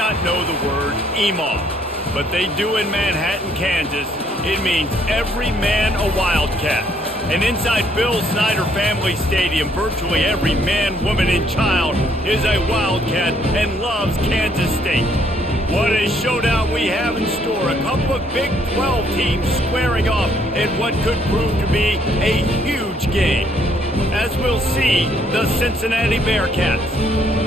not know the word EMAW, but they do in Manhattan, Kansas. It means every man a Wildcat. And inside Bill Snyder Family Stadium, virtually every man, woman, and child is a Wildcat and loves Kansas State. What a showdown we have in store. A couple of Big 12 teams squaring off in what could prove to be a huge game. As we'll see, the Cincinnati Bearcats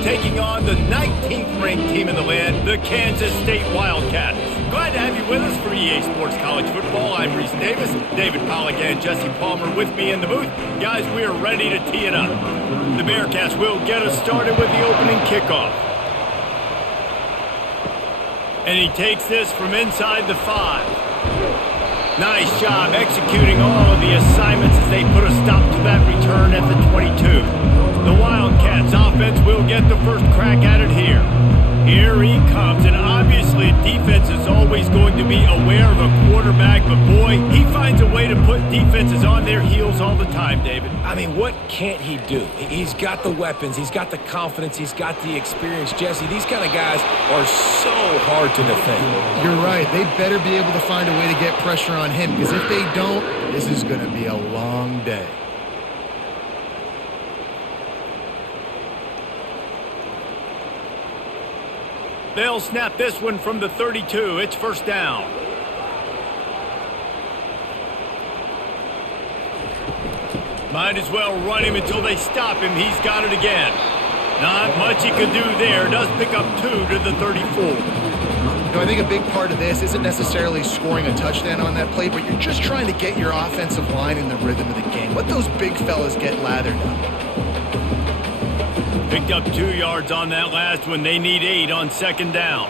taking on the 19th ranked team in the land, the Kansas State Wildcats. Glad to have you with us for EA Sports College Football. I'm Reese Davis, David Pollack and Jesse Palmer with me in the booth. Guys, we are ready to tee it up. The Bearcats will get us started with the opening kickoff. And he takes this from inside the 5. Nice job executing all of the assignments as they put a stop to that return at the 22. The Wildcats offense will get the first crack at it here. Here he comes, and obviously defense is always going to be aware of a quarterback, but boy, he finds a way to put defenses on their heels all the time, David. I mean, what can't he do? He's got the weapons, he's got the confidence, he's got the experience. Jesse, these kind of guys are so hard to defend. You're right. They better be able to find a way to get pressure on him, because if they don't, this is going to be a long day. They'll snap this one from the 32. It's first down. Might as well run him until they stop him. He's got it again. Not much he could do there. Does pick up 2 to the 34. I think a big part of this isn't necessarily scoring a touchdown on that play, but you're just trying to get your offensive line in the rhythm of the game. Let those big fellas get lathered up. Picked up 2 yards on that last one. They need 8 on second down.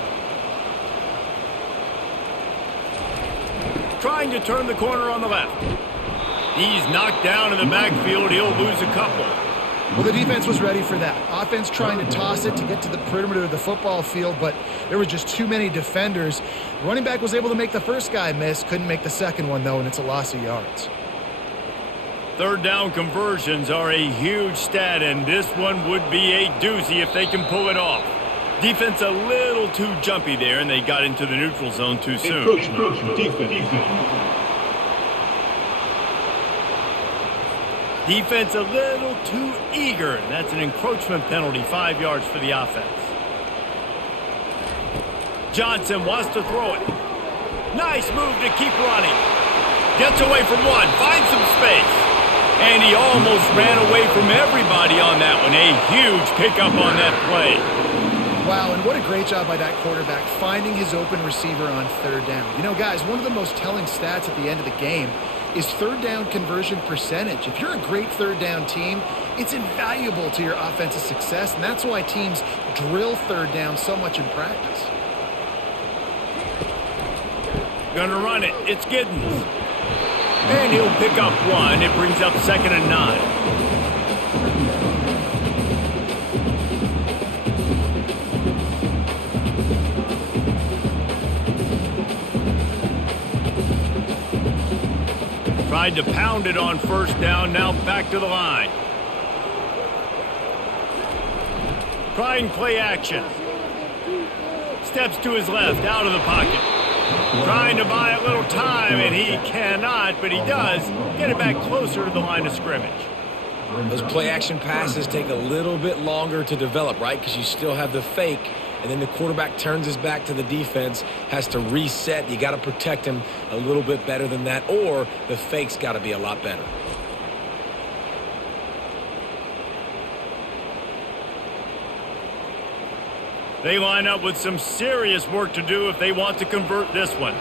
Trying to turn the corner on the left. He's knocked down in the backfield. He'll lose a couple. Well, the defense was ready for that. Offense trying to toss it to get to the perimeter of the football field, but there were just too many defenders. Running back was able to make the first guy miss. Couldn't make the second one, though, and it's a loss of yards. Third down conversions are a huge stat, and this one would be a doozy if they can pull it off. Defense a little too jumpy there, and they got into the neutral zone too soon. Defense a little too eager, and that's an encroachment penalty, 5 yards for the offense. Johnson wants to throw it. Nice move to keep running. Gets away from one, finds some space. And he almost ran away from everybody on that one. A huge pickup on that play. Wow, and what a great job by that quarterback finding his open receiver on third down. You know, guys, one of the most telling stats at the end of the game is third down conversion percentage. If you're a great third down team, it's invaluable to your offensive success, and that's why teams drill third down so much in practice. Gonna run it. It's Giddens. And he'll pick up 1. It brings up 2nd and 9. Tried to pound it on first down. Now back to the line. Trying play action. Steps to his left, out of the pocket. Trying to buy a little time, and he cannot, but he does get it back closer to the line of scrimmage. Those play-action passes take a little bit longer to develop, right? Because you still have the fake, and then the quarterback turns his back to the defense, has to reset. You got to protect him a little bit better than that, or the fake's got to be a lot better. They line up with some serious work to do if they want to convert this one.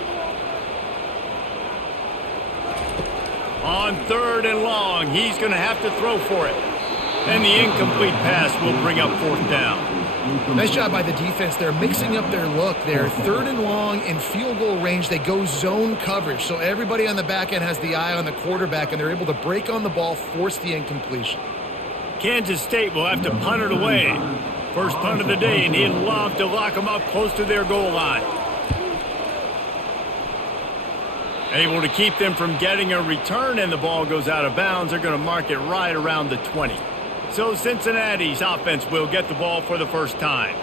On 3rd and long, he's going to have to throw for it. And the incomplete pass will bring up 4th down. Nice job by the defense there, mixing up their look there. 3rd and long in field goal range. They go zone coverage, so everybody on the back end has the eye on the quarterback, and they're able to break on the ball, force the incompletion. Kansas State will have to punt it away. First punt of the day, and he'd love to lock them up close to their goal line. Able to keep them from getting a return, and the ball goes out of bounds. They're going to mark it right around the 20. So Cincinnati's offense will get the ball for the first time.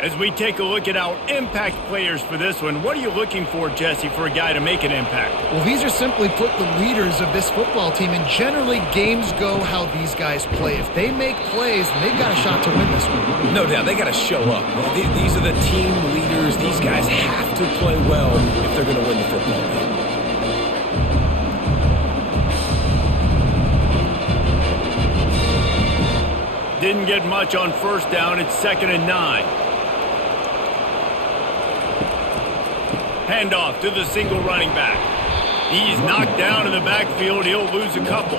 As we take a look at our impact players for this one, what are you looking for, Jesse, for a guy to make an impact? Well, these are simply put the leaders of this football team, and generally games go how these guys play. If they make plays, then they've got a shot to win this one. No doubt, they got to show up. These are the team leaders. These guys have to play well if they're going to win the football game. Didn't get much on first down. It's 2nd and 9. Handoff to the single running back. He's knocked down in the backfield. He'll lose a couple.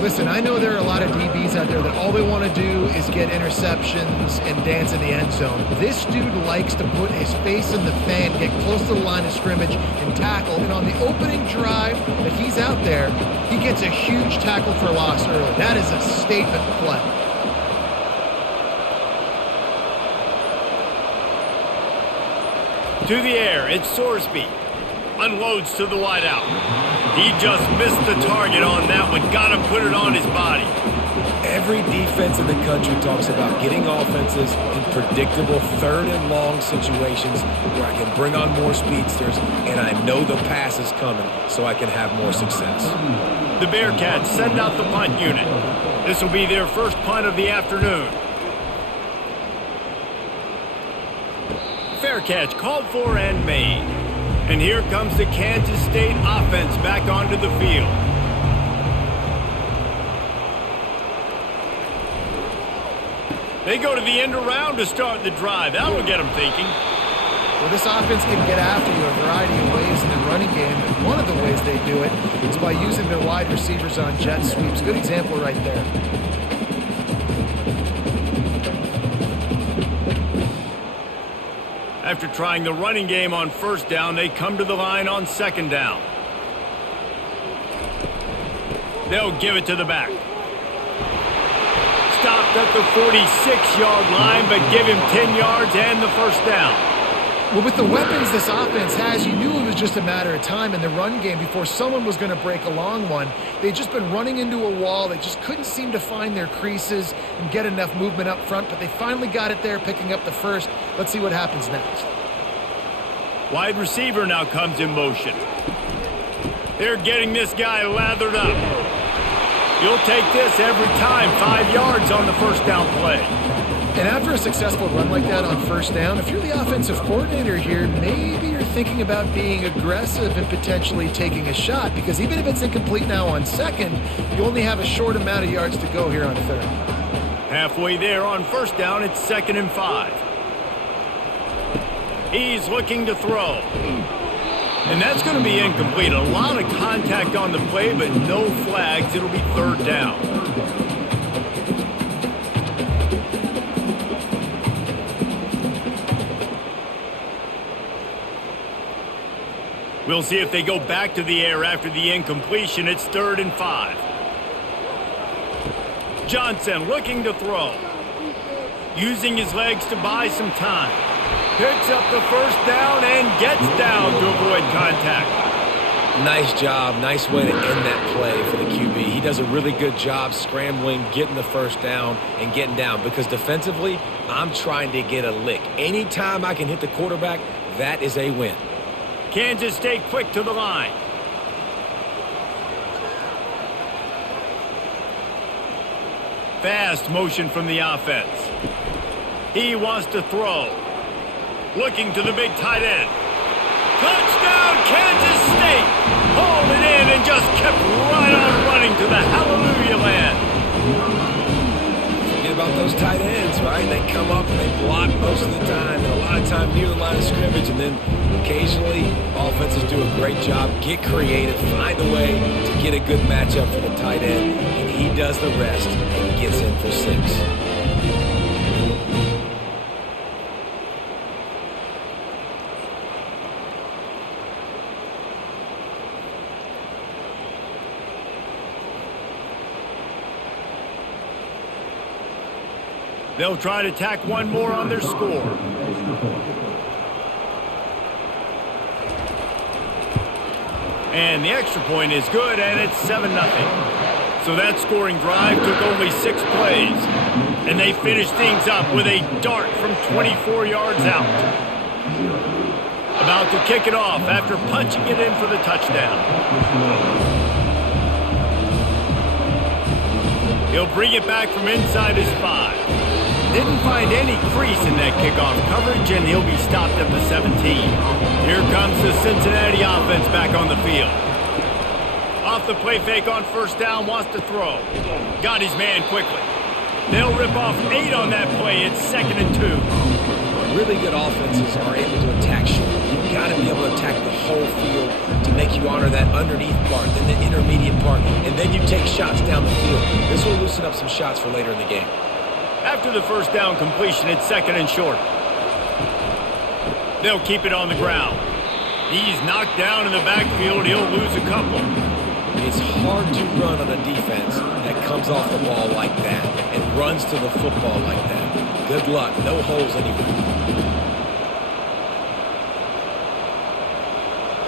Listen, I know there are a lot of DBs out there that all they want to do is get interceptions and dance in the end zone. This dude likes to put his face in the fan, get close to the line of scrimmage, and tackle. And on the opening drive that he's out there, he gets a huge tackle for loss early. That is a statement play. To the air, it's Sorsby. Unloads to the wideout. He just missed the target on that one. Got to put it on his body. Every defense in the country talks about getting offenses in predictable 3rd and long situations where I can bring on more speedsters and I know the pass is coming so I can have more success. The Bearcats send out the punt unit. This will be their first punt of the afternoon. Fair catch called for and made. And here comes the Kansas State offense back onto the field. They go to the end around to start the drive. That'll get them thinking. Well, this offense can get after you a variety of ways in the running game. And one of the ways they do it is by using their wide receivers on jet sweeps. Good example right there. After trying the running game on first down, they come to the line on 2nd down. They'll give it to the back. Stopped at the 46-yard line, but give him 10 yards and the first down. Well, with the weapons this offense has, you knew it was just a matter of time in the run game before someone was going to break a long one. They'd just been running into a wall. They just couldn't seem to find their creases and get enough movement up front, but they finally got it there, picking up the first. Let's see what happens next. Wide receiver now comes in motion. They're getting this guy lathered up. You'll take this every time. 5 yards on the first down play. And after a successful run like that on first down, if you're the offensive coordinator here, maybe you're thinking about being aggressive and potentially taking a shot, because even if it's incomplete now on 2nd, you only have a short amount of yards to go here on 3rd. Halfway there on first down, it's 2nd and 5. He's looking to throw. And that's going to be incomplete. A lot of contact on the play, but no flags. It'll be 3rd down. We'll see if they go back to the air after the incompletion. It's 3rd and 5. Johnson looking to throw. Using his legs to buy some time. Picks up the first down and gets down to avoid contact. Nice job. Nice way to end that play for the QB. He does a really good job scrambling, getting the first down, and getting down. Because defensively, I'm trying to get a lick. Anytime I can hit the quarterback, that is a win. Kansas State quick to the line. Fast motion from the offense. He wants to throw. Looking to the big tight end. Touchdown, Kansas State! Hauled it in and just kept right on running to the hallelujah land. Forget about those tight ends, right? They come up and they block most of the time, and a lot of time near the line of scrimmage, and then occasionally offenses do a great job, get creative, find a way to get a good matchup for the tight end, and he does the rest and gets in for 6. They'll try to tack one more on their score. And the extra point is good, and it's 7-0. So that scoring drive took only 6 plays. And they finish things up with a dart from 24 yards out. About to kick it off after punching it in for the touchdown. He'll bring it back from inside his 5. Didn't find any crease in that kickoff coverage, and he'll be stopped at the 17. Here comes the Cincinnati offense back on the field. Off the play fake on first down, wants to throw. Got his man quickly. They'll rip off 8 on that play. It's 2nd and 2. Really good offenses are able to attack short. You've got to be able to attack the whole field to make you honor that underneath part, then the intermediate part, and then you take shots down the field. This will loosen up some shots for later in the game. After the first down completion, it's 2nd and short. They'll keep it on the ground. He's knocked down in the backfield. He'll lose a couple. It's hard to run on a defense that comes off the ball like that and runs to the football like that. Good luck. No holes anywhere.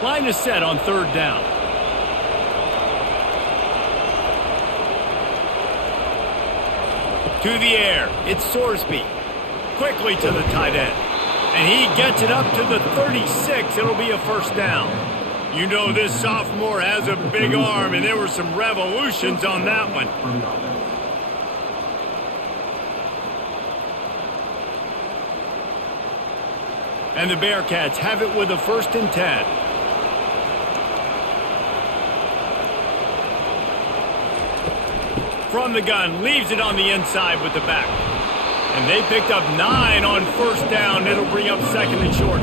Line is set on 3rd down. To the air. It's Sorsby. Quickly to the tight end. And he gets it up to the 36. It'll be a first down. You know this sophomore has a big arm, and there were some revolutions on that one. And the Bearcats have it with a 1st and 10. From the gun, leaves it on the inside with the back. And they picked up 9 on first down. It'll bring up 2nd and short.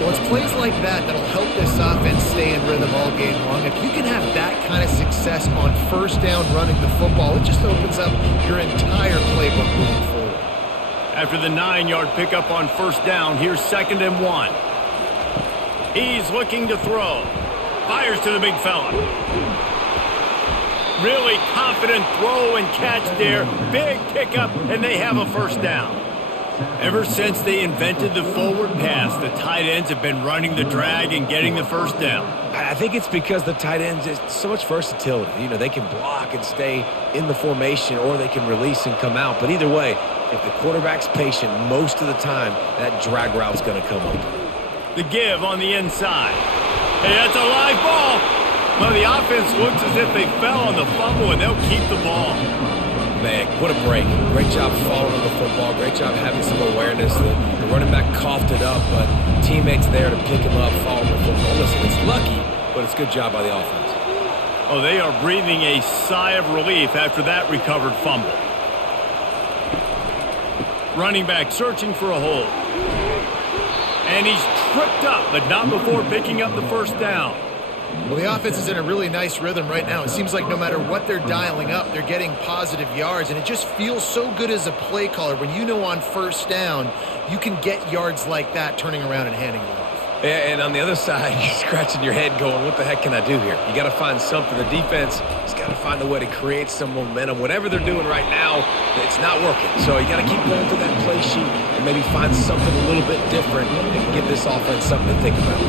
Well, it's plays like that that'll help this offense stay in rhythm all game long. If you can have that kind of success on first down running the football, it just opens up your entire playbook moving forward. After the 9-yard pickup on first down, here's 2nd and 1. He's looking to throw. Fires to the big fella. Really confident throw and catch there. Big pickup, and they have a first down. Ever since they invented the forward pass, the tight ends have been running the drag and getting the first down. I think it's because the tight ends is so much versatility. You know, they can block and stay in the formation, or they can release and come out. But either way, if the quarterback's patient most of the time, that drag route's going to come open. The give on the inside. Hey, that's a live ball. Well, the offense looks as if they fell on the fumble, and they'll keep the ball. Man, what a break. Great job following the football. Great job having some awareness. The running back coughed it up, but teammates there to pick him up, following the football. Listen, it's lucky, but it's a good job by the offense. Oh, they are breathing a sigh of relief after that recovered fumble. Running back searching for a hole. And he's tripped up, but not before picking up the first down. Well, the offense is in a really nice rhythm right now. It seems like no matter what they're dialing up, they're getting positive yards, and it just feels so good as a play caller when you know on first down you can get yards like that turning around and handing it off. Yeah, and on the other side, you're scratching your head going, what the heck can I do here? You got to find something. The defense has got to find a way to create some momentum. Whatever they're doing right now, it's not working. So you got to keep going through that play sheet and maybe find something a little bit different and give this offense something to think about.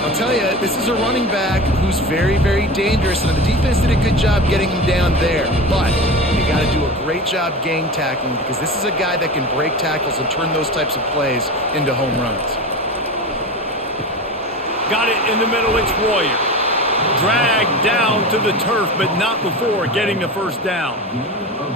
I'll tell you, this is a running back who's very, very dangerous, and the defense did a good job getting him down there. But they got to do a great job gang tackling, because this is a guy that can break tackles and turn those types of plays into home runs. Got it in the middle, it's Warrior. Dragged down to the turf, but not before getting the first down.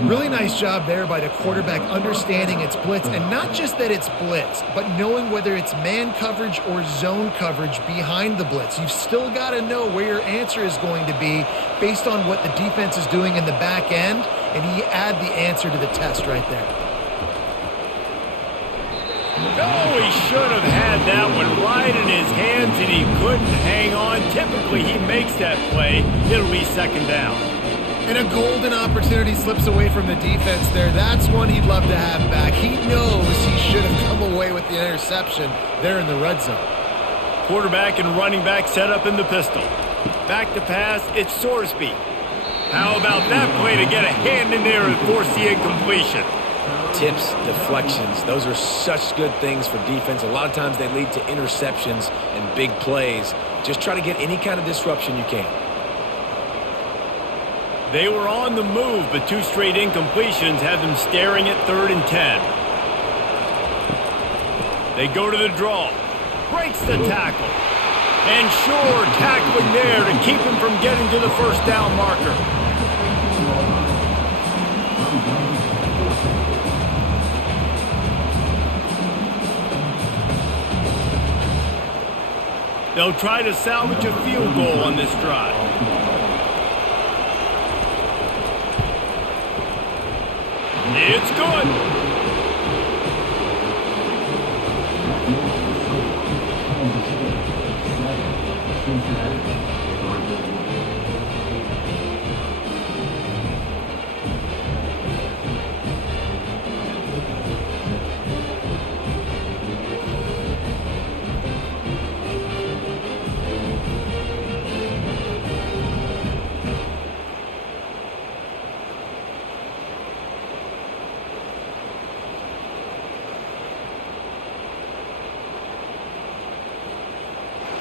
Really nice job there by the quarterback understanding it's blitz, and not just that it's blitz, but knowing whether it's man coverage or zone coverage behind the blitz. You've still got to know where your answer is going to be based on what the defense is doing in the back end, and he add the answer to the test right there. Oh, he should have had that one right in his hands, and he couldn't hang on. Typically, he makes that play. It'll be second down. And a golden opportunity slips away from the defense there. That's one he'd love to have back. He knows he should have come away with the interception there in the red zone. Quarterback and running back set up in the pistol. Back to pass, it's Sorsby. How about that play to get a hand in there and force the incompletion? Tips, deflections, those are such good things for defense. A lot of times they lead to interceptions and big plays. Just try to get any kind of disruption you can. They were on the move, but 2 straight incompletions have them staring at 3rd and 10. They go to the draw. Breaks the tackle. And sure, tackling there to keep him from getting to the first down marker. They'll try to salvage a field goal on this drive. It's good.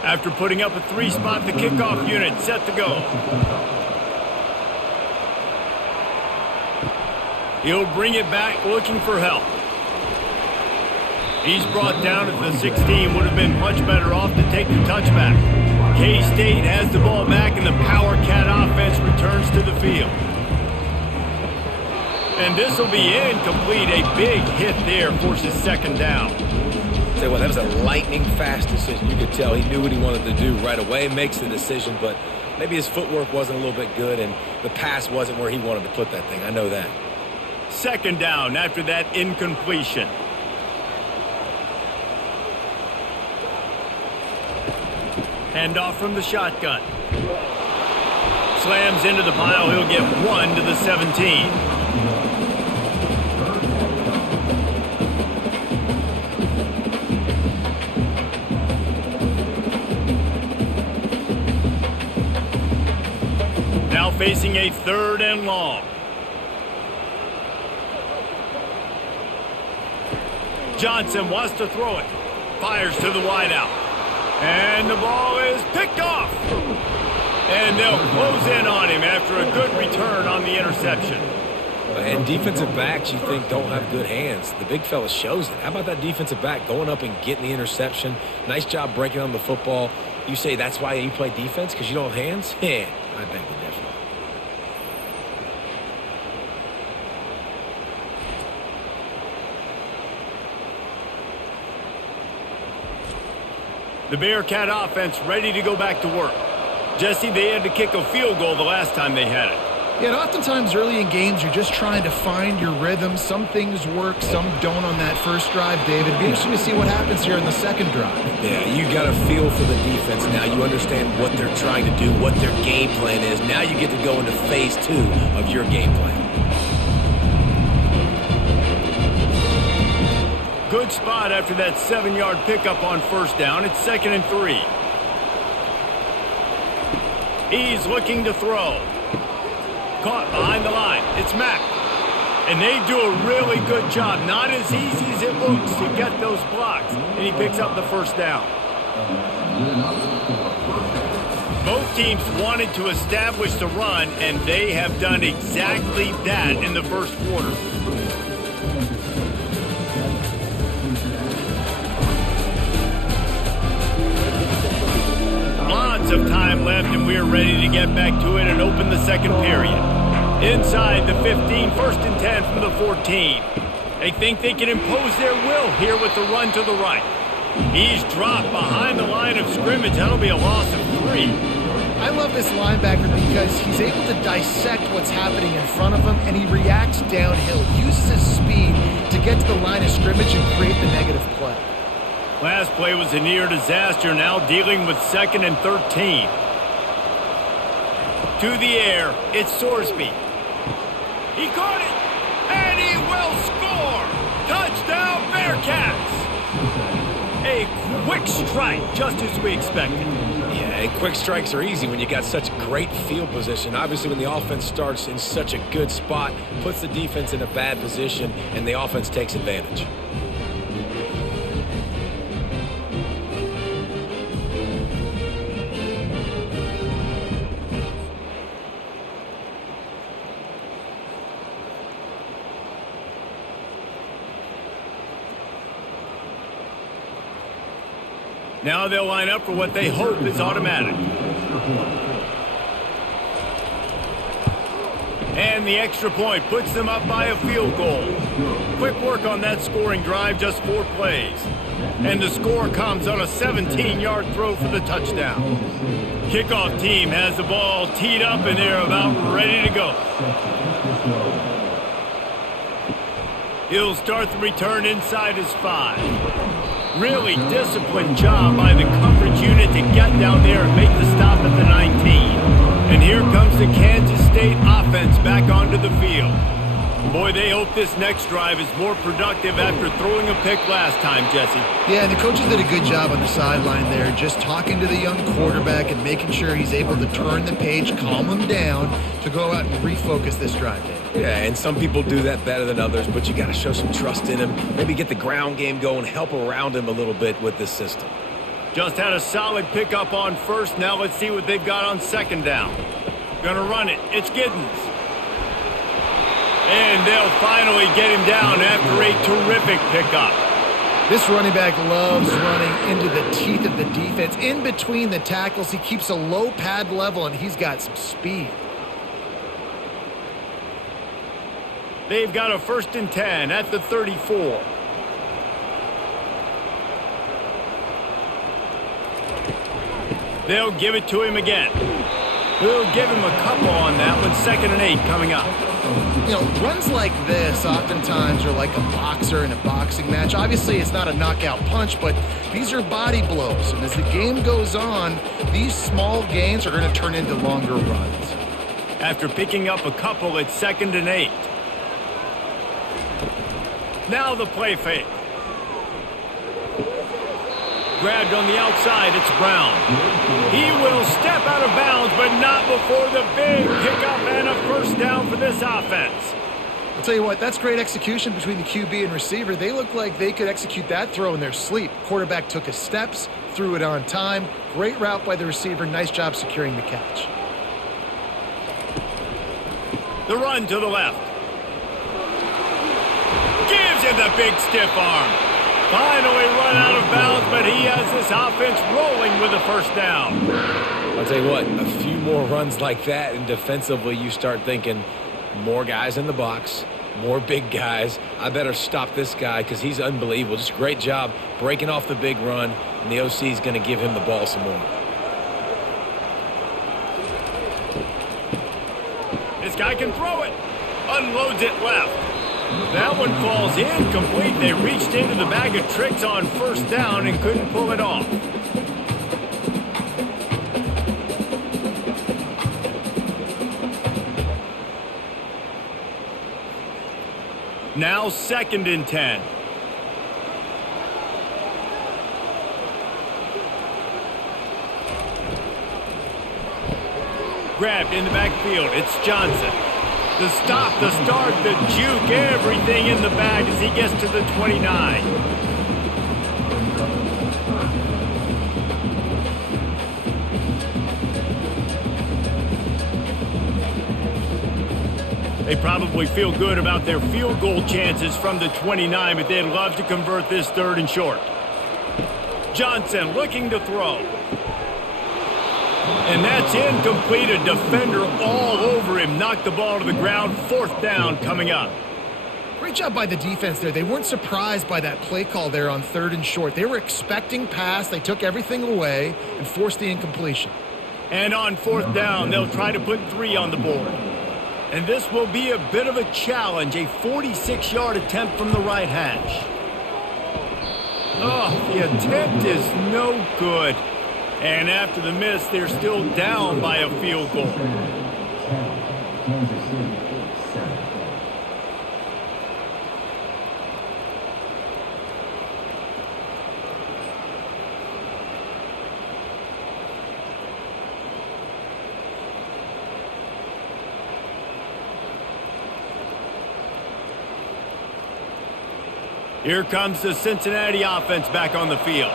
After putting up a 3-spot, the kickoff unit set to go. He'll bring it back looking for help. He's brought down at the 16. Would have been much better off to take the touchback. K-State has the ball back and the Power Cat offense returns to the field. And this will be incomplete. A big hit there forces 2nd down. Well, that was a lightning-fast decision. You could tell he knew what he wanted to do right away, makes the decision, but maybe his footwork wasn't a little bit good and the pass wasn't where he wanted to put that thing. I know that. 2nd down after that incompletion. Handoff from the shotgun. Slams into the pile. He'll get 1 to the 17. Now facing a 3rd and long. Johnson wants to throw it. Fires to the wideout. And the ball is picked off. And they'll close in on him after a good return on the interception. And defensive backs, you think, don't have good hands. The big fella shows it. How about that defensive back going up and getting the interception? Nice job breaking on the football. You say that's why you play defense, because you don't have hands? Yeah, I beg to differ. The Bearcat offense ready to go back to work. Jesse, they had to kick a field goal the last time they had it. Yeah, and oftentimes early in games, you're just trying to find your rhythm. Some things work, some don't on that first drive, David. It'd be interesting to see what happens here in the 2nd drive. Yeah, you got a feel for the defense now. You understand what they're trying to do, what their game plan is. Now you get to go into phase 2 of your game plan. Good spot after that 7-yard pickup on 1st down. It's 2nd and 3. He's looking to throw. Caught behind the line. It's Mack. And they do a really good job. Not as easy as it looks to get those blocks. And he picks up the 1st down. Both teams wanted to establish the run, and they have done exactly that in the 1st quarter. Lots of time left, and we're ready to get back to it and open the 2nd period. Inside the 15, 1st and 10 from the 14. They think they can impose their will here with the run to the right. He's dropped behind the line of scrimmage. That'll be a loss of 3. I love this linebacker because he's able to dissect what's happening in front of him, and he reacts downhill, uses his speed to get to the line of scrimmage and create the negative play. Last play was a near disaster, now dealing with 2nd and 13. To the air, it's Sorsby. He caught it, and he will score! Touchdown, Bearcats! A quick strike, just as we expected. Yeah, and quick strikes are easy when you got such great field position. Obviously, when the offense starts in such a good spot, puts the defense in a bad position, and the offense takes advantage. Now they'll line up for what they hope is automatic. And the extra point puts them up by a field goal. Quick work on that scoring drive, just 4 plays. And the score comes on a 17-yard throw for the touchdown. Kickoff team has the ball teed up and they're about ready to go. He'll start the return inside his 5. Really disciplined job by the coverage unit to get down there and make the stop at the 19. And here comes the Kansas State offense back onto the field. Boy, they hope this next drive is more productive after throwing a pick last time, Jesse. Yeah, and the coaches did a good job on the sideline there, just talking to the young quarterback and making sure he's able to turn the page, calm him down to go out and refocus this drive, Dave. Yeah, and some people do that better than others, but you got to show some trust in him. Maybe get the ground game going, help around him a little bit with this system. Just had a solid pickup on first. Now let's see what they've got on second down. Gonna run it. It's Giddens. And they'll finally get him down after a terrific pickup. This running back loves running into the teeth of the defense. In between the tackles, he keeps a low pad level, and he's got some speed. They've got a 1st and 10 at the 34. They'll give it to him again. We'll give him a couple on that one. 2nd and 8 coming up. You know, runs like this oftentimes are like a boxer in a boxing match. Obviously, it's not a knockout punch, but these are body blows. And as the game goes on, these small gains are going to turn into longer runs. After picking up a couple, it's 2nd and 8. Now the play fake. Grabbed on the outside, it's Brown. He will step out of bounds, but not before the big pickup and a 1st down for this offense. I'll tell you what, that's great execution between the QB and receiver. They look like they could execute that throw in their sleep. Quarterback took his steps, threw it on time. Great route by the receiver. Nice job securing the catch. The run to the left. Gives him the big stiff arm. Finally run out of bounds, but he has this offense rolling with a 1st down. I'll tell you what, a few more runs like that, and defensively you start thinking more guys in the box, more big guys. I better stop this guy because he's unbelievable. Just a great job breaking off the big run, and the OC is going to give him the ball some more. This guy can throw it. Unloads it left. That one falls incomplete. They reached into the bag of tricks on 1st down and couldn't pull it off. Now 2nd and 10. Grabbed in the backfield. It's Johnson. The stop, the start, the juke, everything in the bag as he gets to the 29. They probably feel good about their field goal chances from the 29, but they'd love to convert this 3rd and short. Johnson looking to throw. And that's incomplete. A defender all over him. Knocked the ball to the ground. 4th down coming up. Great job by the defense there. They weren't surprised by that play call there on 3rd and short. They were expecting pass. They took everything away and forced the incompletion. And on 4th down, they'll try to put 3 on the board. And this will be a bit of a challenge. A 46-yard attempt from the right hash. Oh, the attempt is no good. And after the miss, they're still down by a field goal. Here comes the Cincinnati offense back on the field.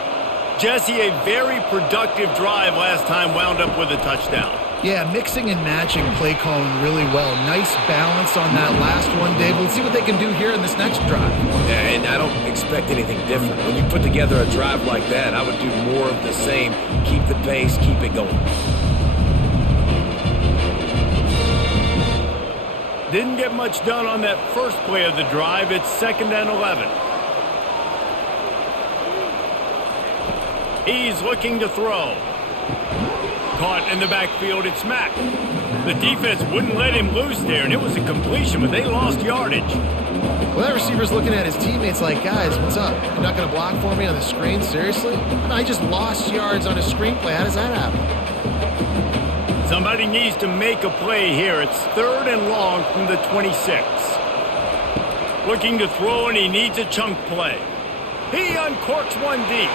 Jesse, a very productive drive last time wound up with a touchdown. Yeah, mixing and matching play calling really well. Nice balance on that last one, Dave. Let's see what they can do here in this next drive. Yeah, and I don't expect anything different. When you put together a drive like that, I would do more of the same. Keep the pace, keep it going. Didn't get much done on that first play of the drive. It's 2nd and 11. He's looking to throw. Caught in the backfield, it's Mack. The defense wouldn't let him loose there, and it was a completion, but they lost yardage. Well, that receiver's looking at his teammates like, guys, what's up? You're not going to block for me on the screen? Seriously? I just lost yards on a screenplay. How does that happen? Somebody needs to make a play here. It's 3rd and long from the 26. Looking to throw, and he needs a chunk play. He uncorks one deep.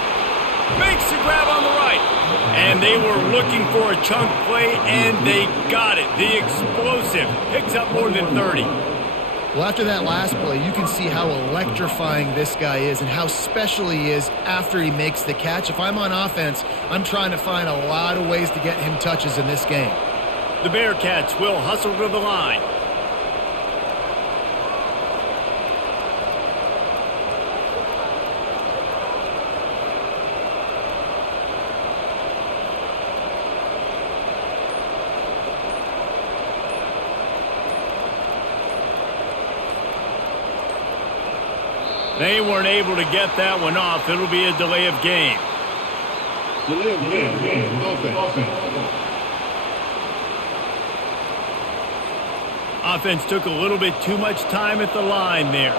Makes the grab on the right. And they were looking for a chunk play, and they got it. The explosive picks up more than 30. Well, after that last play, you can see how electrifying this guy is and how special he is after he makes the catch. If I'm on offense, I'm trying to find a lot of ways to get him touches in this game. The Bearcats will hustle to the line. They weren't able to get that one off. It'll be a delay of game. Delay of game. Offense took a little bit too much time at the line there.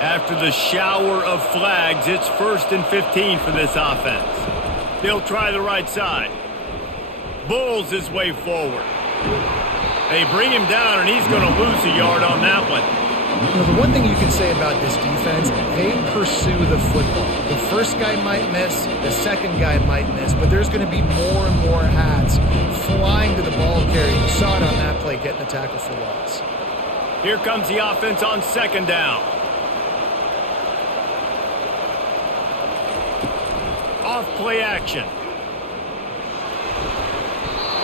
After the shower of flags, it's 1st and 15 for this offense. They'll try the right side. Bulls his way forward. They bring him down, and he's going to lose a yard on that one. You know, the one thing you can say about this defense, they pursue the football. The first guy might miss, the second guy might miss, but there's going to be more and more hats flying to the ball carrier. You saw it on that play, getting the tackle for loss. Here comes the offense on 2nd down. Off play action.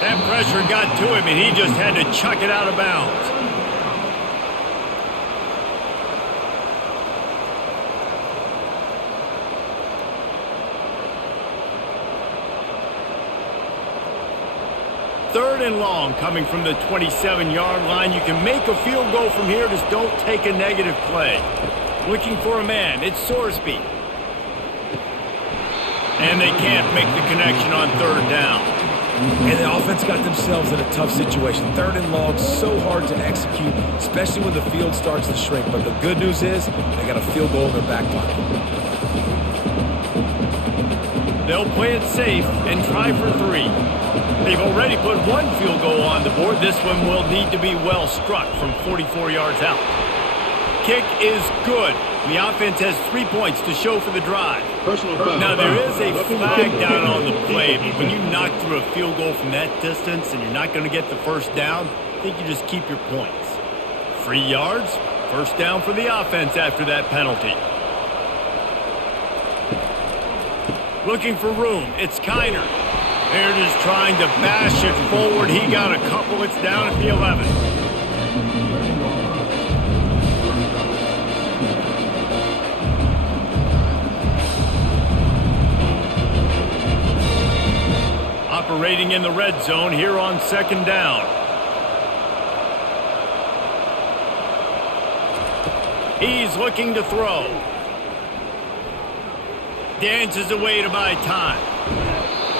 That pressure got to him, and he just had to chuck it out of bounds. Third and long coming from the 27-yard line. You can make a field goal from here. Just don't take a negative play. Looking for a man. It's Sorsby. And they can't make the connection on 3rd down. And the offense got themselves in a tough situation. 3rd and long, so hard to execute, especially when the field starts to shrink. But the good news is they got a field goal in their back pocket. They'll play it safe and try for 3. They've already put one field goal on the board. This one will need to be well struck from 44 yards out. Kick is good. The offense has 3 points to show for the drive. Now, there is a flag down on the play, but when you knock through a field goal from that distance and you're not going to get the 1st down, I think you just keep your points. 3 yards, 1st down for the offense after that penalty. Looking for room. It's Kiner. They're just trying to bash it forward. He got a couple. It's down at the 11. Operating in the red zone here on 2nd down. He's looking to throw. Dances away to buy time.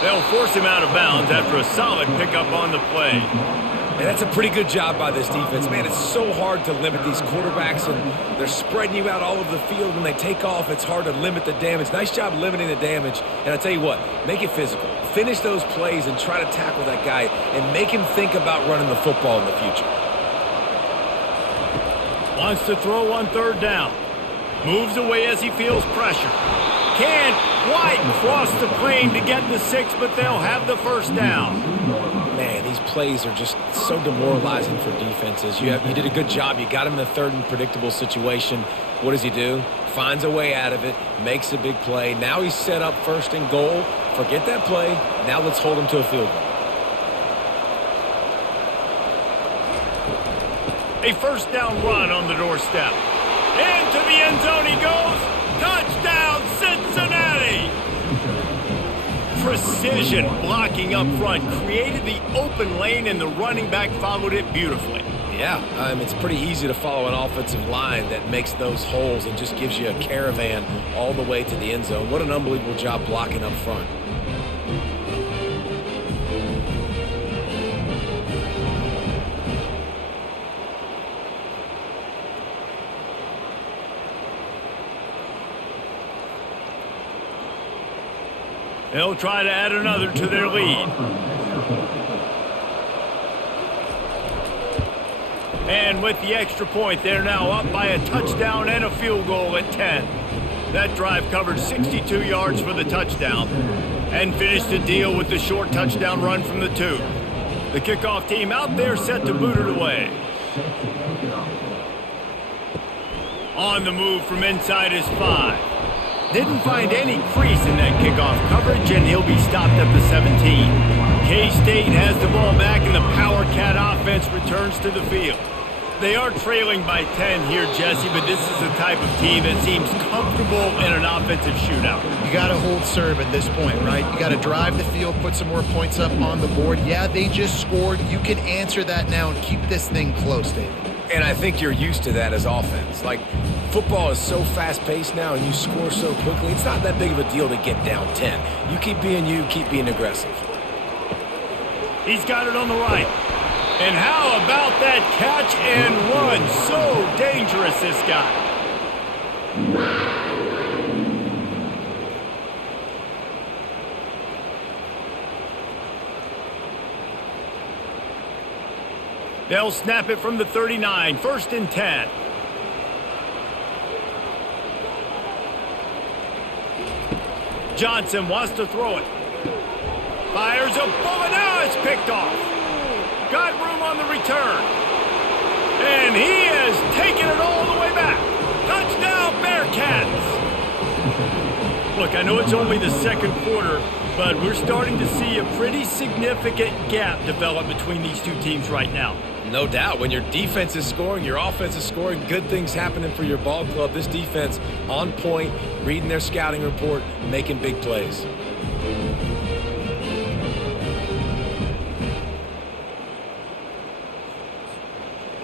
They'll force him out of bounds after a solid pickup on the play. And that's a pretty good job by this defense. Man, it's so hard to limit these quarterbacks, and they're spreading you out all over the field. When they take off, it's hard to limit the damage. Nice job limiting the damage. And I tell you what, make it physical. Finish those plays and try to tackle that guy and make him think about running the football in the future. Wants to throw on 3rd down. Moves away as he feels pressure. Can't quite cross the plane to get the 6, but they'll have the 1st down. Man, these plays are just so demoralizing for defenses. You did a good job. You got him in the 3rd and predictable situation. What does he do? Finds a way out of it, makes a big play. Now he's set up 1st and goal. Forget that play. Now let's hold him to a field goal. A first down run on the doorstep. Into the end zone he goes. Touchdown, Cincinnati! Precision blocking up front created the open lane, and the running back followed it beautifully. Yeah, it's pretty easy to follow an offensive line that makes those holes and just gives you a caravan all the way to the end zone. What an unbelievable job blocking up front. They'll try to add another to their lead. And with the extra point, they're now up by a touchdown and a field goal at 10. That drive covered 62 yards for the touchdown and finished the deal with the short touchdown run from the 2. The kickoff team out there set to boot it away. On the move from inside his 5. Didn't find any crease in that kickoff coverage, and he'll be stopped at the 17. K-State has the ball back, and the Power Cat offense returns to the field. They are trailing by 10 here, Jesse, but this is the type of team that seems comfortable in an offensive shootout. You got to hold serve at this point, right? You got to drive the field, put some more points up on the board. Yeah, they just scored. You can answer that now and keep this thing close, David. And I think you're used to that as offense. Like, football is so fast-paced now and you score so quickly, it's not that big of a deal to get down 10. You, keep being aggressive. He's got it on the right. And how about that catch and run? So dangerous, this guy. They'll snap it from the 39, 1st and 10. Johnson wants to throw it. Fires a bullet. Now it's picked off. Got room on the return. And he has taken it all the way back. Touchdown, Bearcats! Look, I know it's only the second quarter, but we're starting to see a pretty significant gap develop between these two teams right now. No doubt. When your defense is scoring, your offense is scoring, good things happening for your ball club. This defense on point, reading their scouting report, making big plays.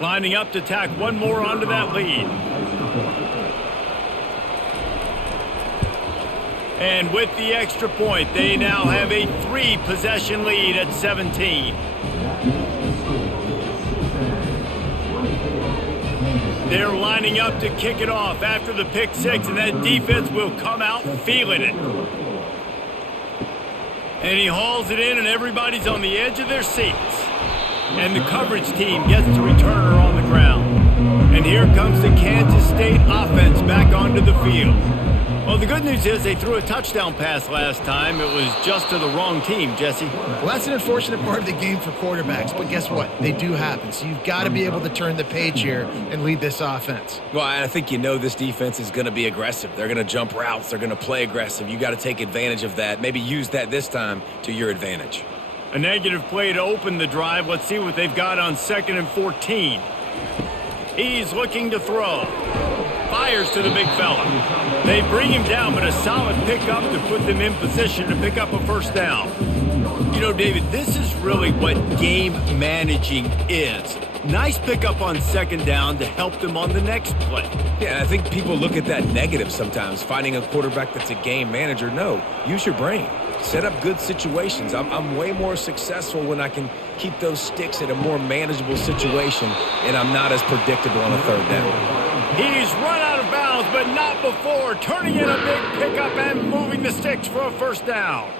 Lining up to tack one more onto that lead. And with the extra point, they now have a 3-possession lead at 17. They're lining up to kick it off after the pick 6, and that defense will come out feeling it. And he hauls it in, and everybody's on the edge of their seats. And the coverage team gets the returner on the ground. And here comes the Kansas State offense back onto the field. Well, the good news is they threw a touchdown pass last time. It was just to the wrong team, Jesse. Well, that's an unfortunate part of the game for quarterbacks, but guess what? They do happen. So you've got to be able to turn the page here and lead this offense. Well, I think this defense is going to be aggressive. They're going to jump routes. They're going to play aggressive. You got to take advantage of that. Maybe use that this time to your advantage. A negative play to open the drive. Let's see what they've got on 2nd and 14. He's looking to throw. Fires to the big fella. They bring him down, but a solid pickup to put them in position to pick up a first down. You know, David, this is really what game managing is. Nice pickup on 2nd down to help them on the next play. Yeah, I think people look at that negative sometimes, finding a quarterback that's a game manager. No, use your brain. Set up good situations. I'm way more successful when I can keep those sticks at a more manageable situation, and I'm not as predictable on a 3rd down. He's run out of bounds, but not before turning in a big pickup and moving the sticks for a first down.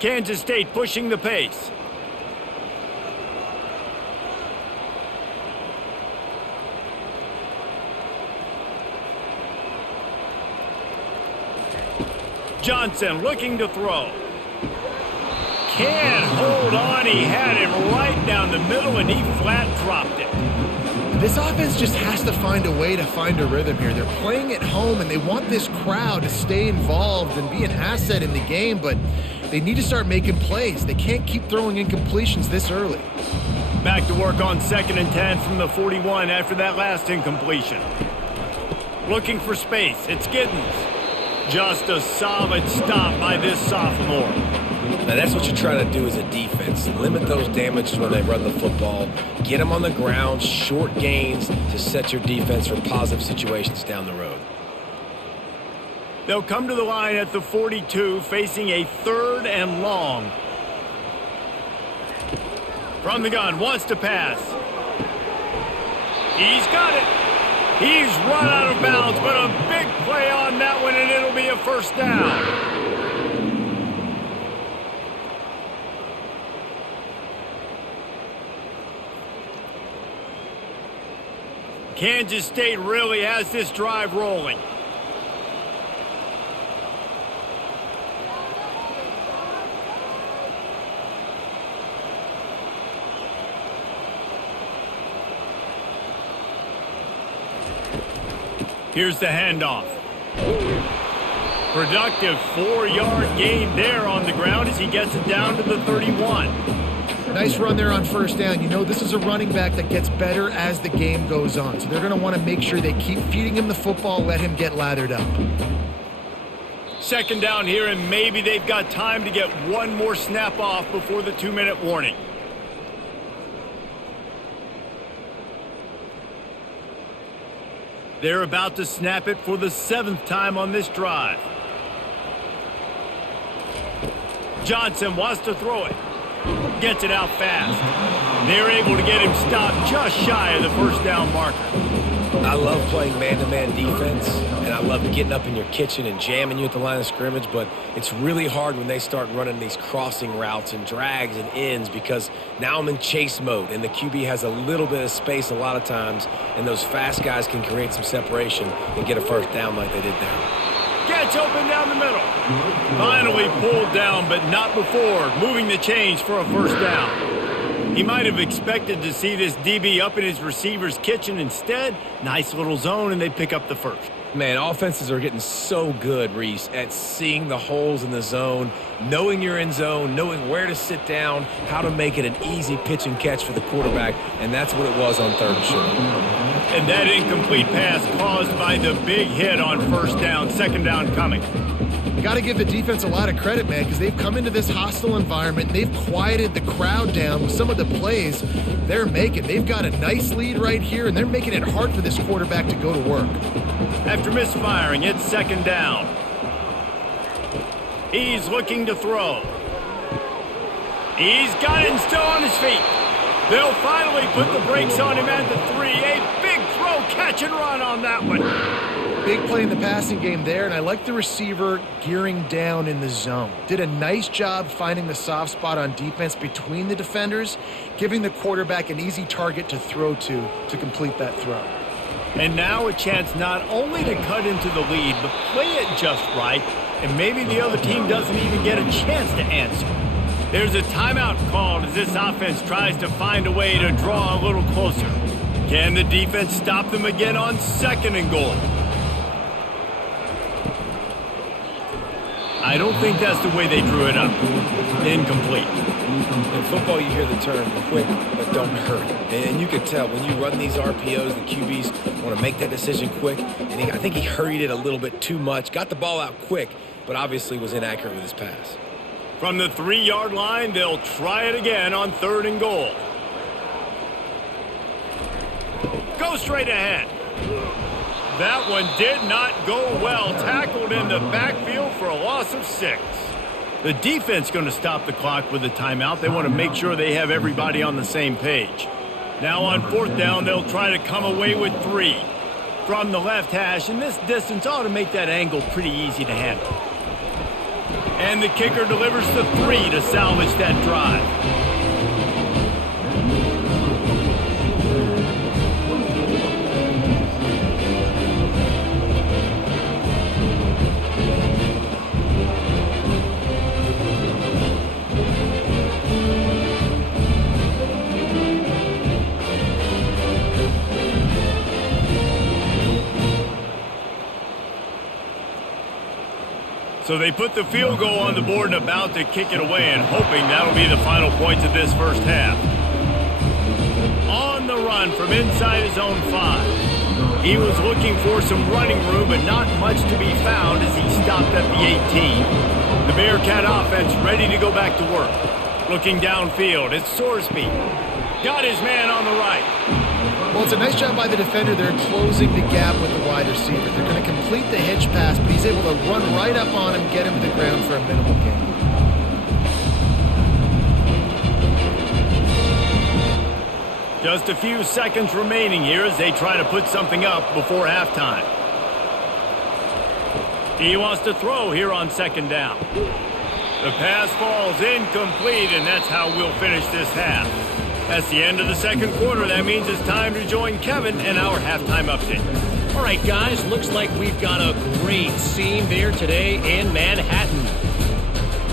Kansas State pushing the pace. Johnson looking to throw. Can't hold on. He had it right down the middle, and he flat dropped it. This offense just has to find a way to find a rhythm here. They're playing at home, and they want this crowd to stay involved and be an asset in the game, but they need to start making plays. They can't keep throwing incompletions this early. Back to work on 2nd and 10 from the 41 after that last incompletion. Looking for space. It's Giddens. Just a solid stop by this sophomore. Now that's what you try to do as a defense. Limit those damages when they run the football. Get them on the ground, short gains to set your defense for positive situations down the road. They'll come to the line at the 42, facing a 3rd and long. From the gun, wants to pass. He's got it. He's run out of bounds, but a big play on that one, and it'll be a 1st down. Kansas State really has this drive rolling. Here's the handoff. Productive 4-yard gain there on the ground as he gets it down to the 31. Nice run there on 1st down. You know, this is a running back that gets better as the game goes on. So they're going to want to make sure they keep feeding him the football, let him get lathered up. 2nd down here, and maybe they've got time to get one more snap off before the 2-minute warning. They're about to snap it for the 7th time on this drive. Johnson wants to throw it. Gets it out fast. They're able to get him stopped just shy of the 1st down marker. I love playing man-to-man defense, and I love getting up in your kitchen and jamming you at the line of scrimmage, but it's really hard when they start running these crossing routes and drags and ends because now I'm in chase mode, and the QB has a little bit of space a lot of times, and those fast guys can create some separation and get a 1st down like they did there. Gets open down the middle. Finally pulled down, but not before moving the chains for a 1st down. He might have expected to see this DB up in his receiver's kitchen. Instead, nice little zone, and they pick up the 1st. Man, offenses are getting so good, Reese, at seeing the holes in the zone, knowing you're in zone, knowing where to sit down, how to make it an easy pitch and catch for the quarterback, and that's what it was on 3rd and short. And that incomplete pass caused by the big hit on 1st down, 2nd down coming. You got to give the defense a lot of credit, man, because they've come into this hostile environment. And they've quieted the crowd down with some of the plays they're making. They've got a nice lead right here, and they're making it hard for this quarterback to go to work. After misfiring, it's 2nd down. He's looking to throw. He's got it and still on his feet. They'll finally put the brakes on him at the 3. A big throw, catch and run on that one. Big play in the passing game there, and I like the receiver gearing down in the zone. Did a nice job finding the soft spot on defense between the defenders, giving the quarterback an easy target to throw to complete that throw. And now a chance not only to cut into the lead, but play it just right, and maybe the other team doesn't even get a chance to answer. There's a timeout called as this offense tries to find a way to draw a little closer. Can the defense stop them again on 2nd and goal? I don't think that's the way they drew it up. Incomplete. In football, you hear the term quick, but don't hurry. And you can tell when you run these RPOs, the QBs want to make that decision quick. And I think he hurried it a little bit too much. Got the ball out quick, but obviously was inaccurate with his pass. From the 3-yard line, they'll try it again on 3rd and goal. Go straight ahead. That one did not go well. Tackled in the backfield for a loss of 6. The defense going to stop the clock with a timeout. They want to make sure they have everybody on the same page. Now on 4th down, they'll try to come away with 3. From the left hash, and this distance ought to make that angle pretty easy to handle. And the kicker delivers the 3 to salvage that drive. So they put the field goal on the board and about to kick it away and hoping that'll be the final points of this first half. On the run from inside his own 5. He was looking for some running room, but not much to be found as he stopped at the 18. The Bearcat offense ready to go back to work. Looking downfield, it's Sorsby. Got his man on the right. Well, it's a nice job by the defender. They're closing the gap with the wide receiver. They're going to complete the hitch pass, but he's able to run right up on him, get him to the ground for a minimal gain. Just a few seconds remaining here as they try to put something up before halftime. He wants to throw here on second down. The pass falls incomplete, and that's how we'll finish this half. That's the end of the second quarter. That means it's time to join Kevin and our halftime update. All right, guys, looks like we've got a great scene there today in Manhattan.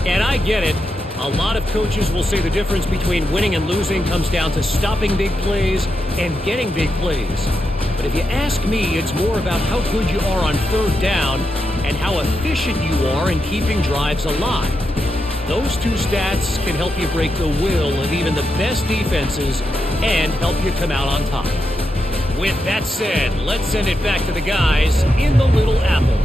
And I get it. A lot of coaches will say the difference between winning and losing comes down to stopping big plays and getting big plays. But if you ask me, it's more about how good you are on third down and how efficient you are in keeping drives alive. Those two stats can help you break the will of even the best defenses and help you come out on top. With that said, let's send it back to the guys in the Little Apple.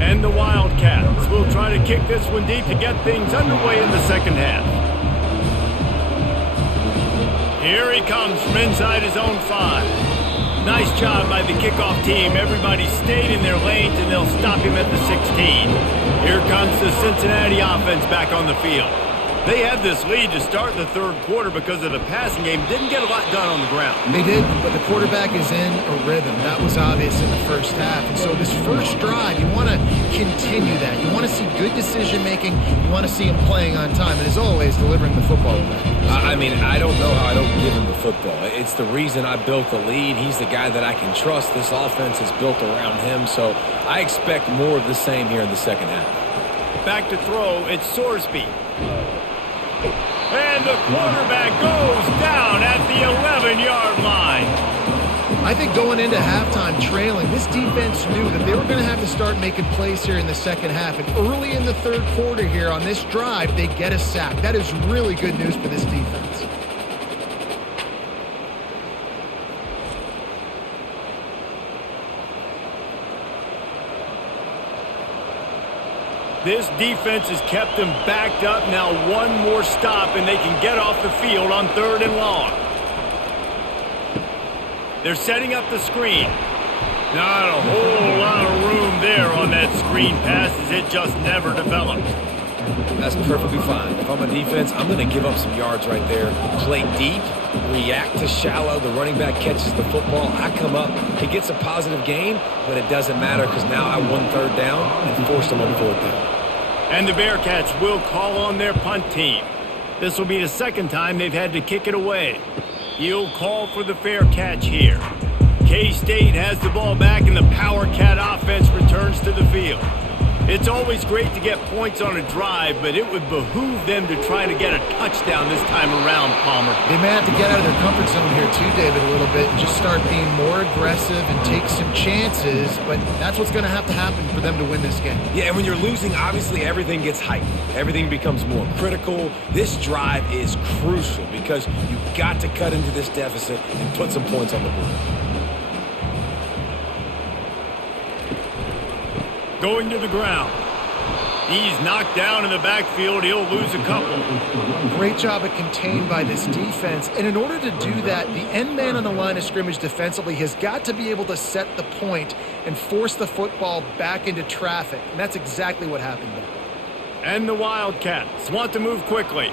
And the Wildcats will try to kick this one deep to get things underway in the second half. Here he comes from inside his own 5. Nice job by the kickoff team. Everybody stayed in their lanes, and they'll stop him at the 16. Here comes the Cincinnati offense back on the field. They had this lead to start the third quarter because of the passing game. Didn't get a lot done on the ground. They did, but the quarterback is in a rhythm. That was obvious in the first half. And so this first drive, you want to continue that. You want to see good decision-making. You want to see him playing on time. And as always, delivering the football. I mean, I don't know how I don't give him the football. It's the reason I built the lead. He's the guy that I can trust. This offense is built around him. So I expect more of the same here in the second half. Back to throw, it's Sorsby. And the quarterback goes down at the 11-yard line. I think going into halftime trailing, this defense knew that they were going to have to start making plays here in the second half. And early in the third quarter here on this drive, they get a sack. That is really good news for this defense. This defense has kept them backed up. Now one more stop, and they can get off the field on 3rd and long. They're setting up the screen. Not a whole lot of room there on that screen pass as it just never developed. That's perfectly fine. If I'm a defense, I'm going to give up some yards right there. Play deep, react to shallow. The running back catches the football. I come up. He gets a positive gain, but it doesn't matter because now I won 3rd down and forced him on 4th down. And the Bearcats will call on their punt team. This will be the second time they've had to kick it away. He'll call for the fair catch here. K-State has the ball back, and the Power Cat offense returns to the field. It's always great to get points on a drive, but it would behoove them to try to get a touchdown this time around, Palmer. They may have to get out of their comfort zone here too, David, a little bit and just start being more aggressive and take some chances, but that's what's going to happen for them to win this game. Yeah, and when you're losing, obviously everything gets heightened. Everything becomes more critical. This drive is crucial because you've got to cut into this deficit and put some points on the board. Going to the ground. He's knocked down in the backfield. He'll lose a couple. Great job of contained by this defense. And in order to do that, the end man on the line of scrimmage defensively has got to be able to set the point and force the football back into traffic. And that's exactly what happened there. And the Wildcats want to move quickly.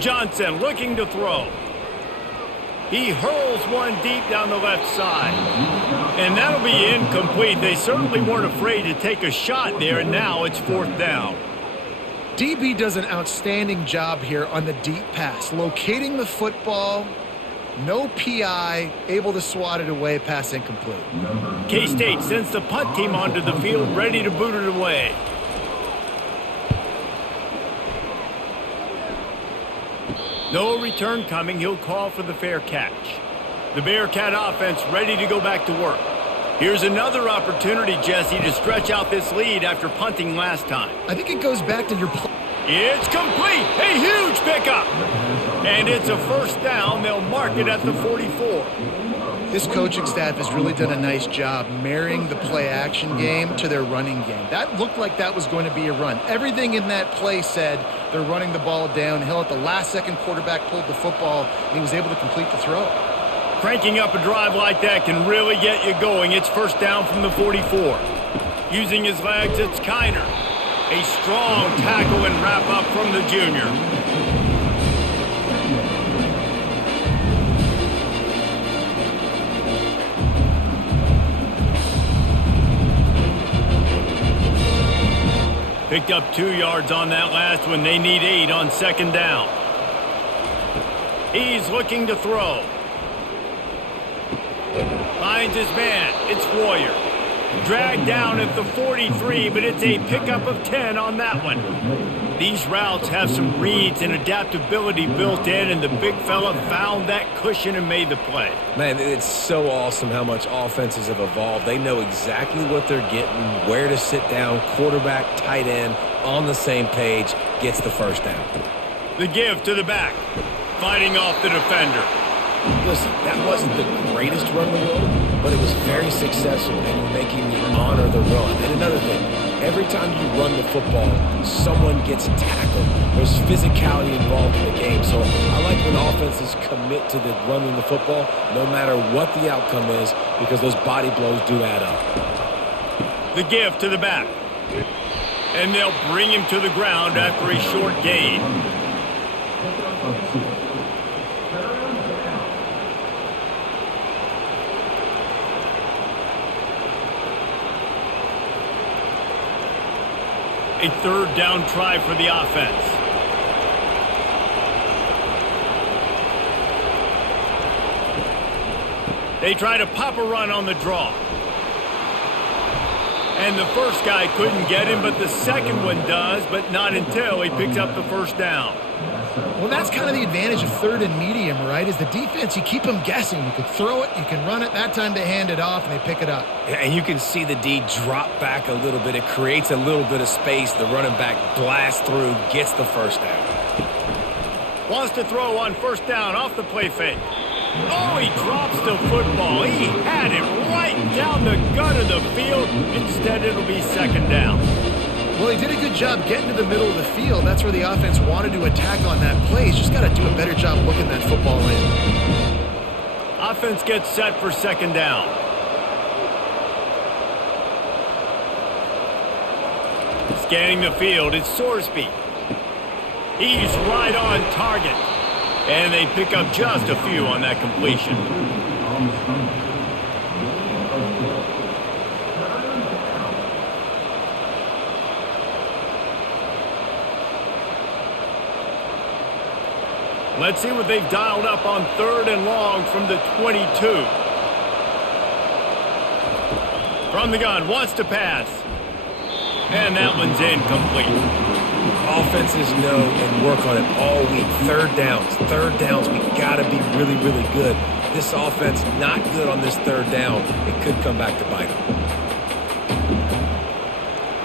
Johnson looking to throw. He hurls one deep down the left side. And that'll be incomplete. They certainly weren't afraid to take a shot there, and now it's 4th down. DB does an outstanding job here on the deep pass, locating the football, no PI, able to swat it away, pass incomplete. K-State sends the punt team onto the field, ready to boot it away. No return coming. He'll call for the fair catch. The Bearcat offense ready to go back to work. Here's another opportunity, Jesse, to stretch out this lead after punting last time. I think it goes back to your It's complete. A huge pickup. And it's a first down. They'll mark it at the 44. This coaching staff has really done a nice job marrying the play-action game to their running game. That looked like that was going to be a run. Everything in that play said they're running the ball downhill. At the last second, quarterback pulled the football, and he was able to complete the throw. Cranking up a drive like that can really get you going. It's first down from the 44. Using his legs, it's Kiner. A strong tackle and wrap up from the junior. Picked up 2 yards on that last one. They need 8 on second down. He's looking to throw. Finds his man. It's Warrior. Dragged down at the 43, but it's a pickup of 10 on that one. These routes have some reads and adaptability built in, and the big fella found that cushion and made the play. Man, it's so awesome how much offenses have evolved. They know exactly what they're getting, where to sit down, quarterback, tight end, on the same page, gets the first down. The give to the back, fighting off the defender. Listen, that wasn't the greatest run in the world, but it was very successful, and you're making me honor the run. And another thing, every time you run the football, someone gets tackled. There's physicality involved in the game. So I like when offenses commit to the running the football, no matter what the outcome is, because those body blows do add up. The give to the back. And they'll bring him to the ground after a short gain. A third down try for the offense. They try to pop a run on the draw. And the first guy couldn't get him, but the second one does, but not until he picks up the first down. Well, that's kind of the advantage of third and medium, right? Is the defense, you keep them guessing. You can throw it, you can run it. That time they hand it off, and they pick it up. And you can see the D drop back a little bit. It creates a little bit of space. The running back blasts through, gets the first down. Wants to throw on first down off the play fake. Oh, he drops the football. He had it right down the gut of the field. Instead, it'll be second down. Well, he did a good job getting to the middle of the field. That's where the offense wanted to attack on that play. He's just got to do a better job looking that football in. Offense gets set for second down. Scanning the field, it's Sorsby. He's right on target. And they pick up just a few on that completion. Let's see what they've dialed up on third and long from the 22. From the gun, wants to pass. And that one's incomplete. Offenses know and work on it all week. Third downs, we got to be really, really good. This offense not good on this third down. It could come back to bite them.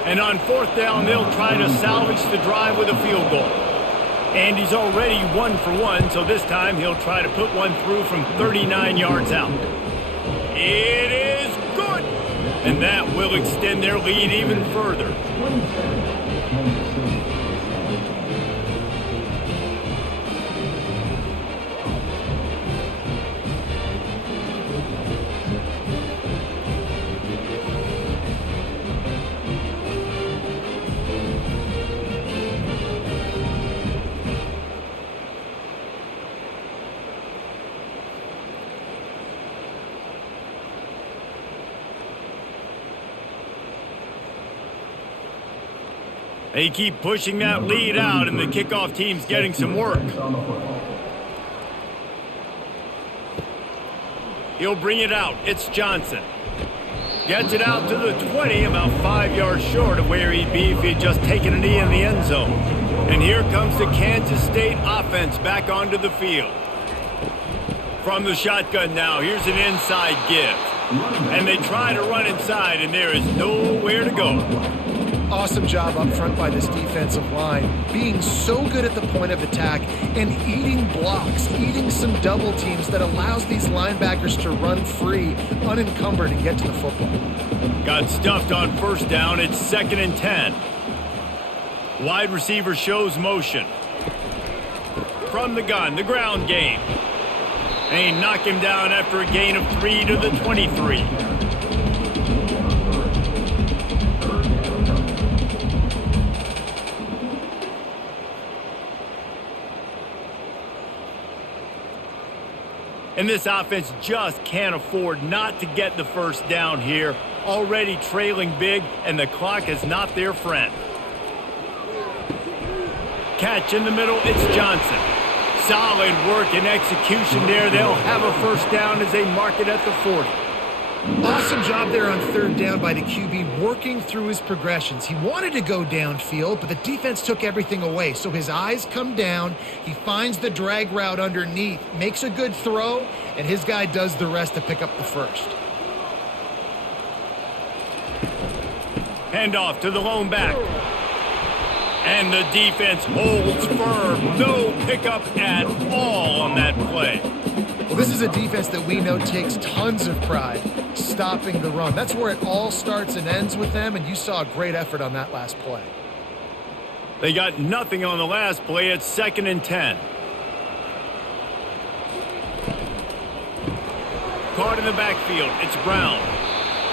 And on fourth down, they'll try to salvage the drive with a field goal. And he's already 1 for 1, so this time he'll try to put one through from 39 yards out. It is good! And that will extend their lead even further. They keep pushing that lead out, and the kickoff team's getting some work. He'll bring it out. It's Johnson. Gets it out to the 20, about 5 yards short of where he'd be if he'd just taken a knee in the end zone. And here comes the Kansas State offense back onto the field. From the shotgun now, here's an inside give. And they try to run inside, and there is nowhere to go. Awesome job up front by this defensive line, being so good at the point of attack and eating blocks, eating some double teams that allows these linebackers to run free, unencumbered, and get to the football. Got stuffed on first down. It's 2nd and 10. Wide receiver shows motion. From the gun, the ground game. And he knocked him down after a gain of 3 to the 23. And this offense just can't afford not to get the first down here. Already trailing big, and the clock is not their friend. Catch in the middle, it's Johnson. Solid work and execution there. They'll have a first down as they mark it at the 40. Awesome job there on third down by the QB, working through his progressions. He wanted to go downfield, but the defense took everything away. So his eyes come down, he finds the drag route underneath, makes a good throw, and his guy does the rest to pick up the first. Handoff to the lone back. And the defense holds firm. No pickup at all on that play. Well, this is a defense that we know takes tons of pride stopping the run. That's where it all starts and ends with them, and you saw a great effort on that last play. They got nothing on the last play. It's 2nd and 10. Caught in the backfield. It's Brown.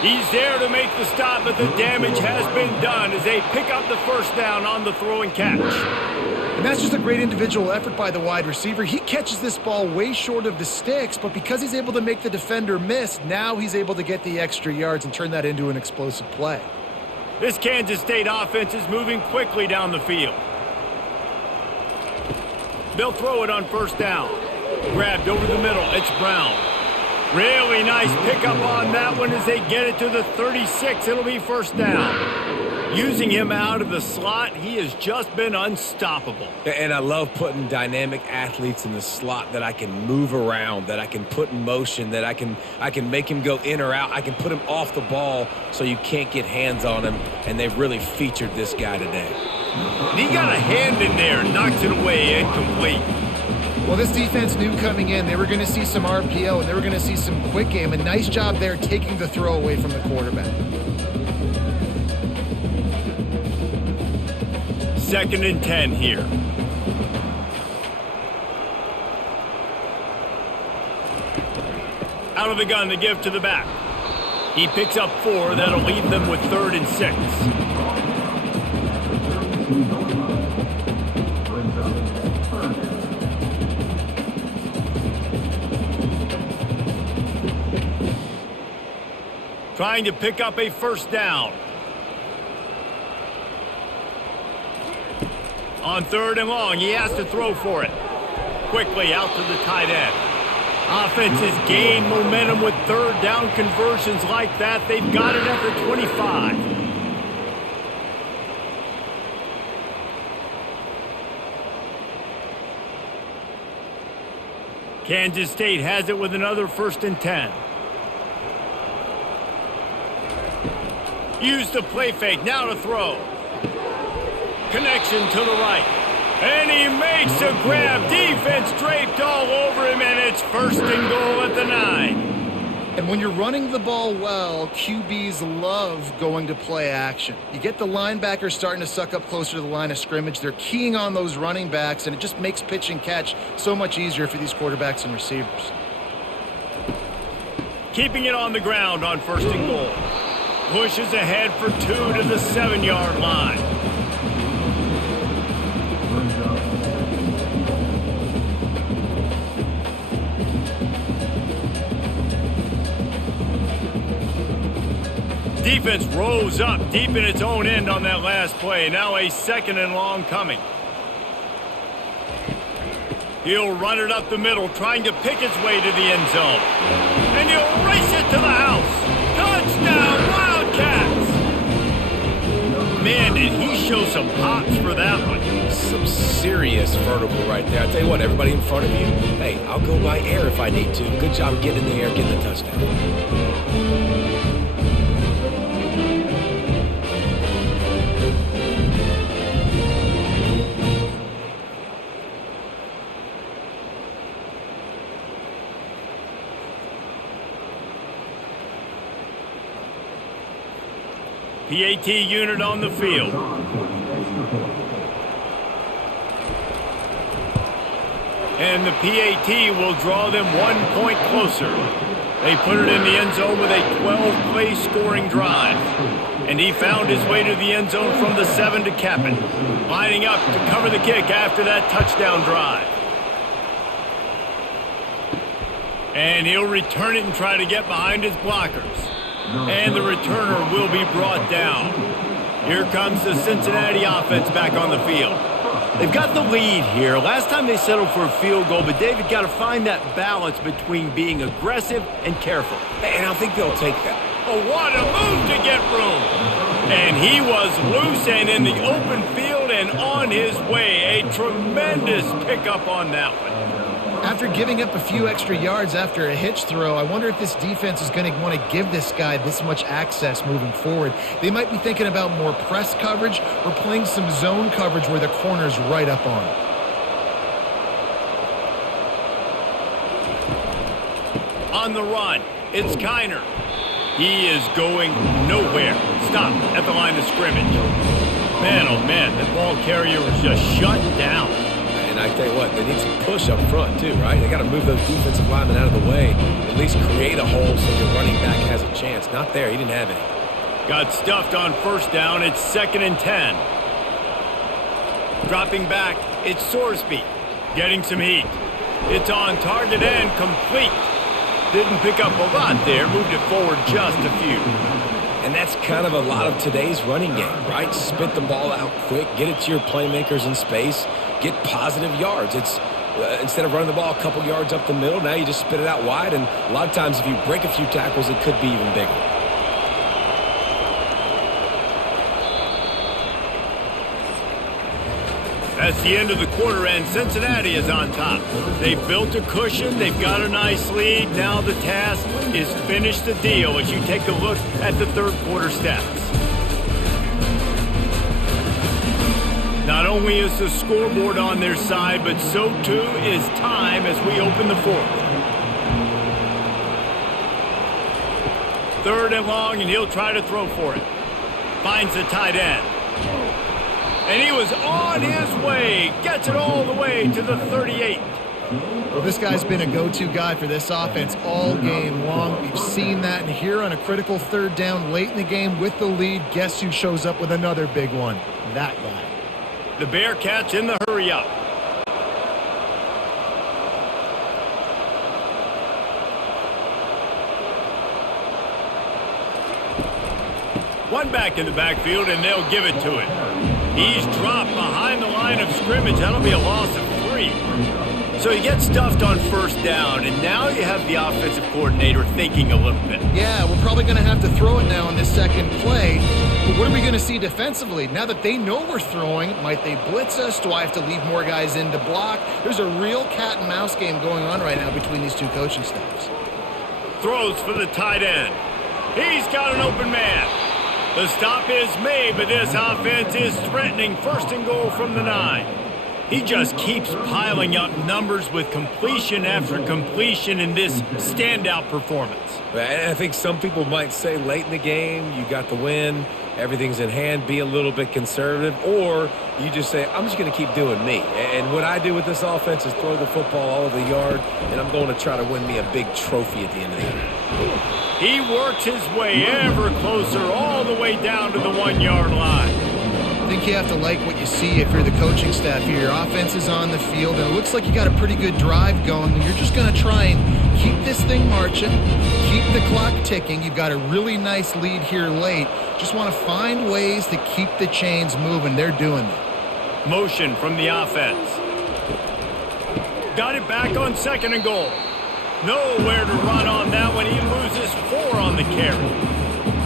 He's there to make the stop, but the damage has been done as they pick up the first down on the throw and catch. And that's just a great individual effort by the wide receiver. He catches this ball way short of the sticks, but because he's able to make the defender miss, now he's able to get the extra yards and turn that into an explosive play. This Kansas State offense is moving quickly down the field. They'll throw it on first down. Grabbed over the middle. It's Brown. Really nice pickup on that one as they get it to the 36. It'll be first down. Using him out of the slot, he has just been unstoppable. And I love putting dynamic athletes in the slot that I can move around, that I can put in motion, that I can make him go in or out. I can put him off the ball so you can't get hands on him, and they've really featured this guy today. And he got a hand in there, knocks it away, incomplete. Well, this defense knew coming in they were going to see some RPO and they were going to see some quick game. A nice job there taking the throw away from the quarterback. 2nd and 10 here. Out of the gun, the give to the back. He picks up 4. That'll leave them with 3rd and 6. Trying to pick up a first down. On 3rd and long, he has to throw for it. Quickly out to the tight end. Offenses gain momentum with 3rd down conversions like that. They've got it at the 25. Kansas State has it with another 1st and 10. Use the play fake, now to throw. Connection to the right. And he makes a grab. Defense draped all over him, and it's 1st and goal at the 9. And when you're running the ball well, QBs love going to play action. You get the linebackers starting to suck up closer to the line of scrimmage. They're keying on those running backs, and it just makes pitch and catch so much easier for these quarterbacks and receivers. Keeping it on the ground on 1st and goal. Pushes ahead for 2 to the 7-yard line. Defense rose up deep in its own end on that last play. Now a 2nd and long coming. He'll run it up the middle, trying to pick its way to the end zone. And he'll race it to the house. Touchdown, Wildcats! Man, did he show some hops for that one. some serious vertical right there. I tell you what, everybody in front of you, hey, I'll go by air if I need to. Good job getting in the air, getting the touchdown. PAT unit on the field. And the PAT will draw them 1 point closer. They put it in the end zone with a 12-play scoring drive. And he found his way to the end zone from the 7 to cap it, lining up to cover the kick after that touchdown drive. And he'll return it and try to get behind his blockers. And the returner will be brought down. Here comes the Cincinnati offense back on the field. They've got the lead here. Last time they settled for a field goal, but David got to find that balance between being aggressive and careful. And I think they'll take that. Oh, what a move to get room. And he was loose and in the open field and on his way. A tremendous pickup on that one. After giving up a few extra yards after a hitch throw, I wonder if this defense is going to want to give this guy this much access moving forward. They might be thinking about more press coverage or playing some zone coverage where the corner's right up on him. On the run, it's Kiner. He is going nowhere. Stop at the line of scrimmage. Man, oh man, that ball carrier was just shut down. And I tell you what, they need some push up front too, right? They got to move those defensive linemen out of the way, at least create a hole so the running back has a chance. Not there, he didn't have any. Got stuffed on first down, it's 2nd and 10. Dropping back, it's Sorsby, getting some heat. It's on target and complete. Didn't pick up a lot there, moved it forward just a few. And that's kind of a lot of today's running game, right? Spit the ball out quick, get it to your playmakers in space, get positive yards. It's instead of running the ball a couple yards up the middle, now you just spit it out wide, and a lot of times if you break a few tackles, it could be even bigger. That's the end of the quarter, and Cincinnati is on top. They've built a cushion. They've got a nice lead. Now the task is finish the deal as you take a look at the third quarter stats. Not only is the scoreboard on their side, but so too is time as we open the fourth. 3rd and long, and he'll try to throw for it. Finds the tight end. And he was on his way. Gets it all the way to the 38. Well, this guy's been a go-to guy for this offense all game long. We've seen that, and here on a critical 3rd down late in the game with the lead, guess who shows up with another big one? That guy. The Bearcats in the hurry-up. One back in the backfield, and they'll give it to him. He's dropped behind the line of scrimmage. That'll be a loss of 3. So he gets stuffed on first down, and now you have the offensive coordinator thinking a little bit. Yeah, we're probably going to have to throw it now on this second play. But what are we going to see defensively? Now that they know we're throwing, might they blitz us? Do I have to leave more guys in to block? There's a real cat and mouse game going on right now between these two coaching staffs. Throws for the tight end. He's got an open man. The stop is made, but this offense is threatening 1st and goal from the 9. He just keeps piling up numbers with completion after completion in this standout performance. I think some people might say late in the game, you got the win, everything's in hand, be a little bit conservative, or you just say, I'm just going to keep doing me. And what I do with this offense is throw the football all over the yard, and I'm going to try to win me a big trophy at the end of the year. He works his way ever closer all the way down to the 1-yard line. I think you have to like what you see if you're the coaching staff here. Your offense is on the field, and it looks like you got a pretty good drive going. You're just going to try and keep this thing marching, keep the clock ticking. You've got a really nice lead here late. Just want to find ways to keep the chains moving. They're doing that. Motion from the offense. Got it back on 2nd and goal. Nowhere to run on that one. He loses 4 on the carry.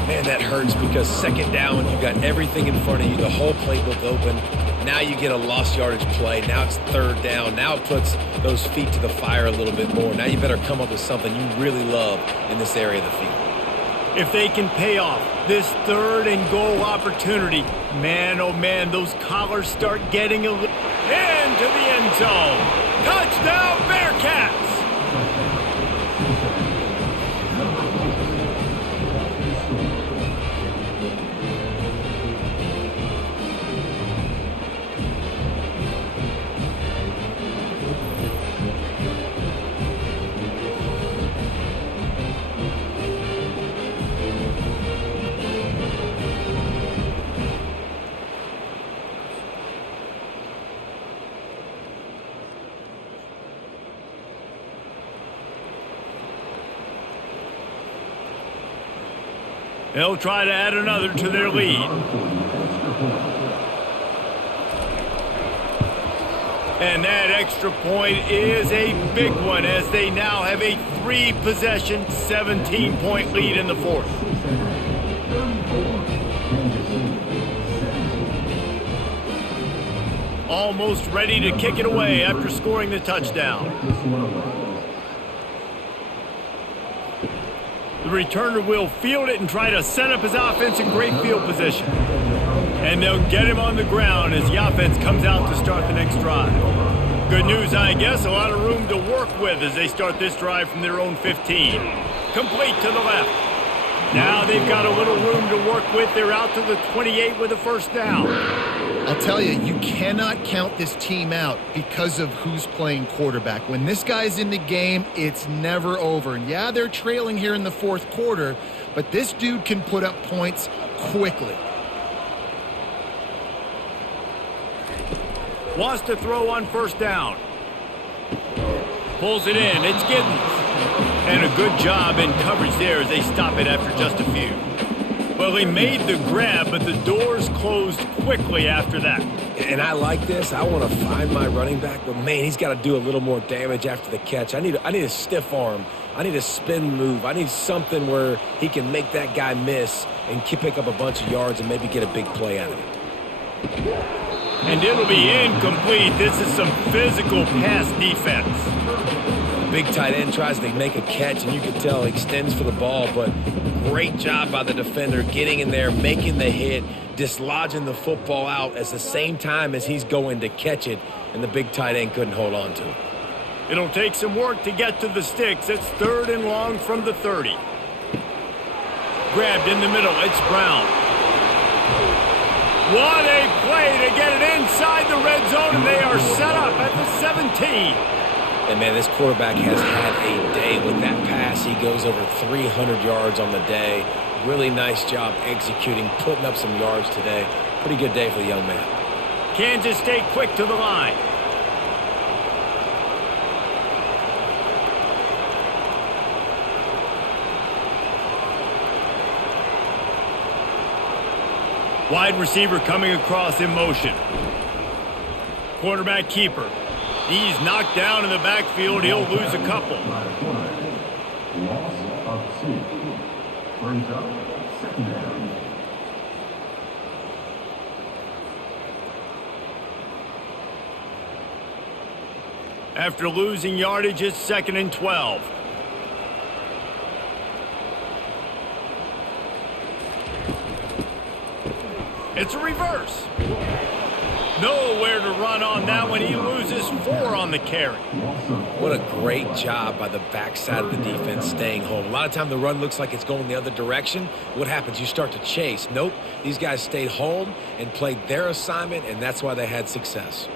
Man, that hurts because 2nd down, you've got everything in front of you, the whole playbook open. Now you get a lost yardage play. Now it's third down. Now it puts those feet to the fire a little bit more. Now you better come up with something you really love in this area of the field. If they can pay off this third and goal opportunity, man, oh man, those collars start getting a little into the end zone. Touchdown, Bearcats! They'll try to add another to their lead. And that extra point is a big one as they now have a 3-possession, 17-point lead in the fourth. Almost ready to kick it away after scoring the touchdown. The returner will field it and try to set up his offense in great field position. And they'll get him on the ground as the offense comes out to start the next drive. Good news, I guess, a lot of room to work with as they start this drive from their own 15. Complete to the left. Now they've got a little room to work with. They're out to the 28 with a first down. I'll tell you, you cannot count this team out because of who's playing quarterback. When this guy's in the game, it's never over. And yeah, they're trailing here in the fourth quarter, but this dude can put up points quickly. Wants to throw on first down. Pulls it in. It's Giddens. And a good job in coverage there as they stop it after just a few. Well, he made the grab, but the doors closed quickly after that. And I like this. I want to find my running back, but man, he's got to do a little more damage after the catch. I need a stiff arm. I need a spin move. I need something where he can make that guy miss and pick up a bunch of yards and maybe get a big play out of it. And it'll be incomplete. This is some physical pass defense. Big tight end tries to make a catch, and you can tell he extends for the ball, but great job by the defender getting in there, making the hit, dislodging the football out at the same time as he's going to catch it, and the big tight end couldn't hold on to it. It'll take some work to get to the sticks. It's third and long from the 30. Grabbed in the middle. It's Brown. What a play to get it inside the red zone, and they are set up at the 17. And, man, this quarterback has had a day with that pass. He goes over 300 yards on the day. Really nice job executing, putting up some yards today. Pretty good day for the young man. Kansas State quick to the line. Wide receiver coming across in motion. Quarterback keeper. He's knocked down in the backfield. He'll lose a couple. Loss of 2. Brings up second down. After losing yardage, it's 2nd and 12. It's a reverse. Nowhere to run on that one. He loses 4 on the carry. What a great job by the backside of the defense staying home. A lot of time the run looks like it's going the other direction. What happens? You start to chase. Nope. These guys stayed home and played their assignment, and that's why they had success.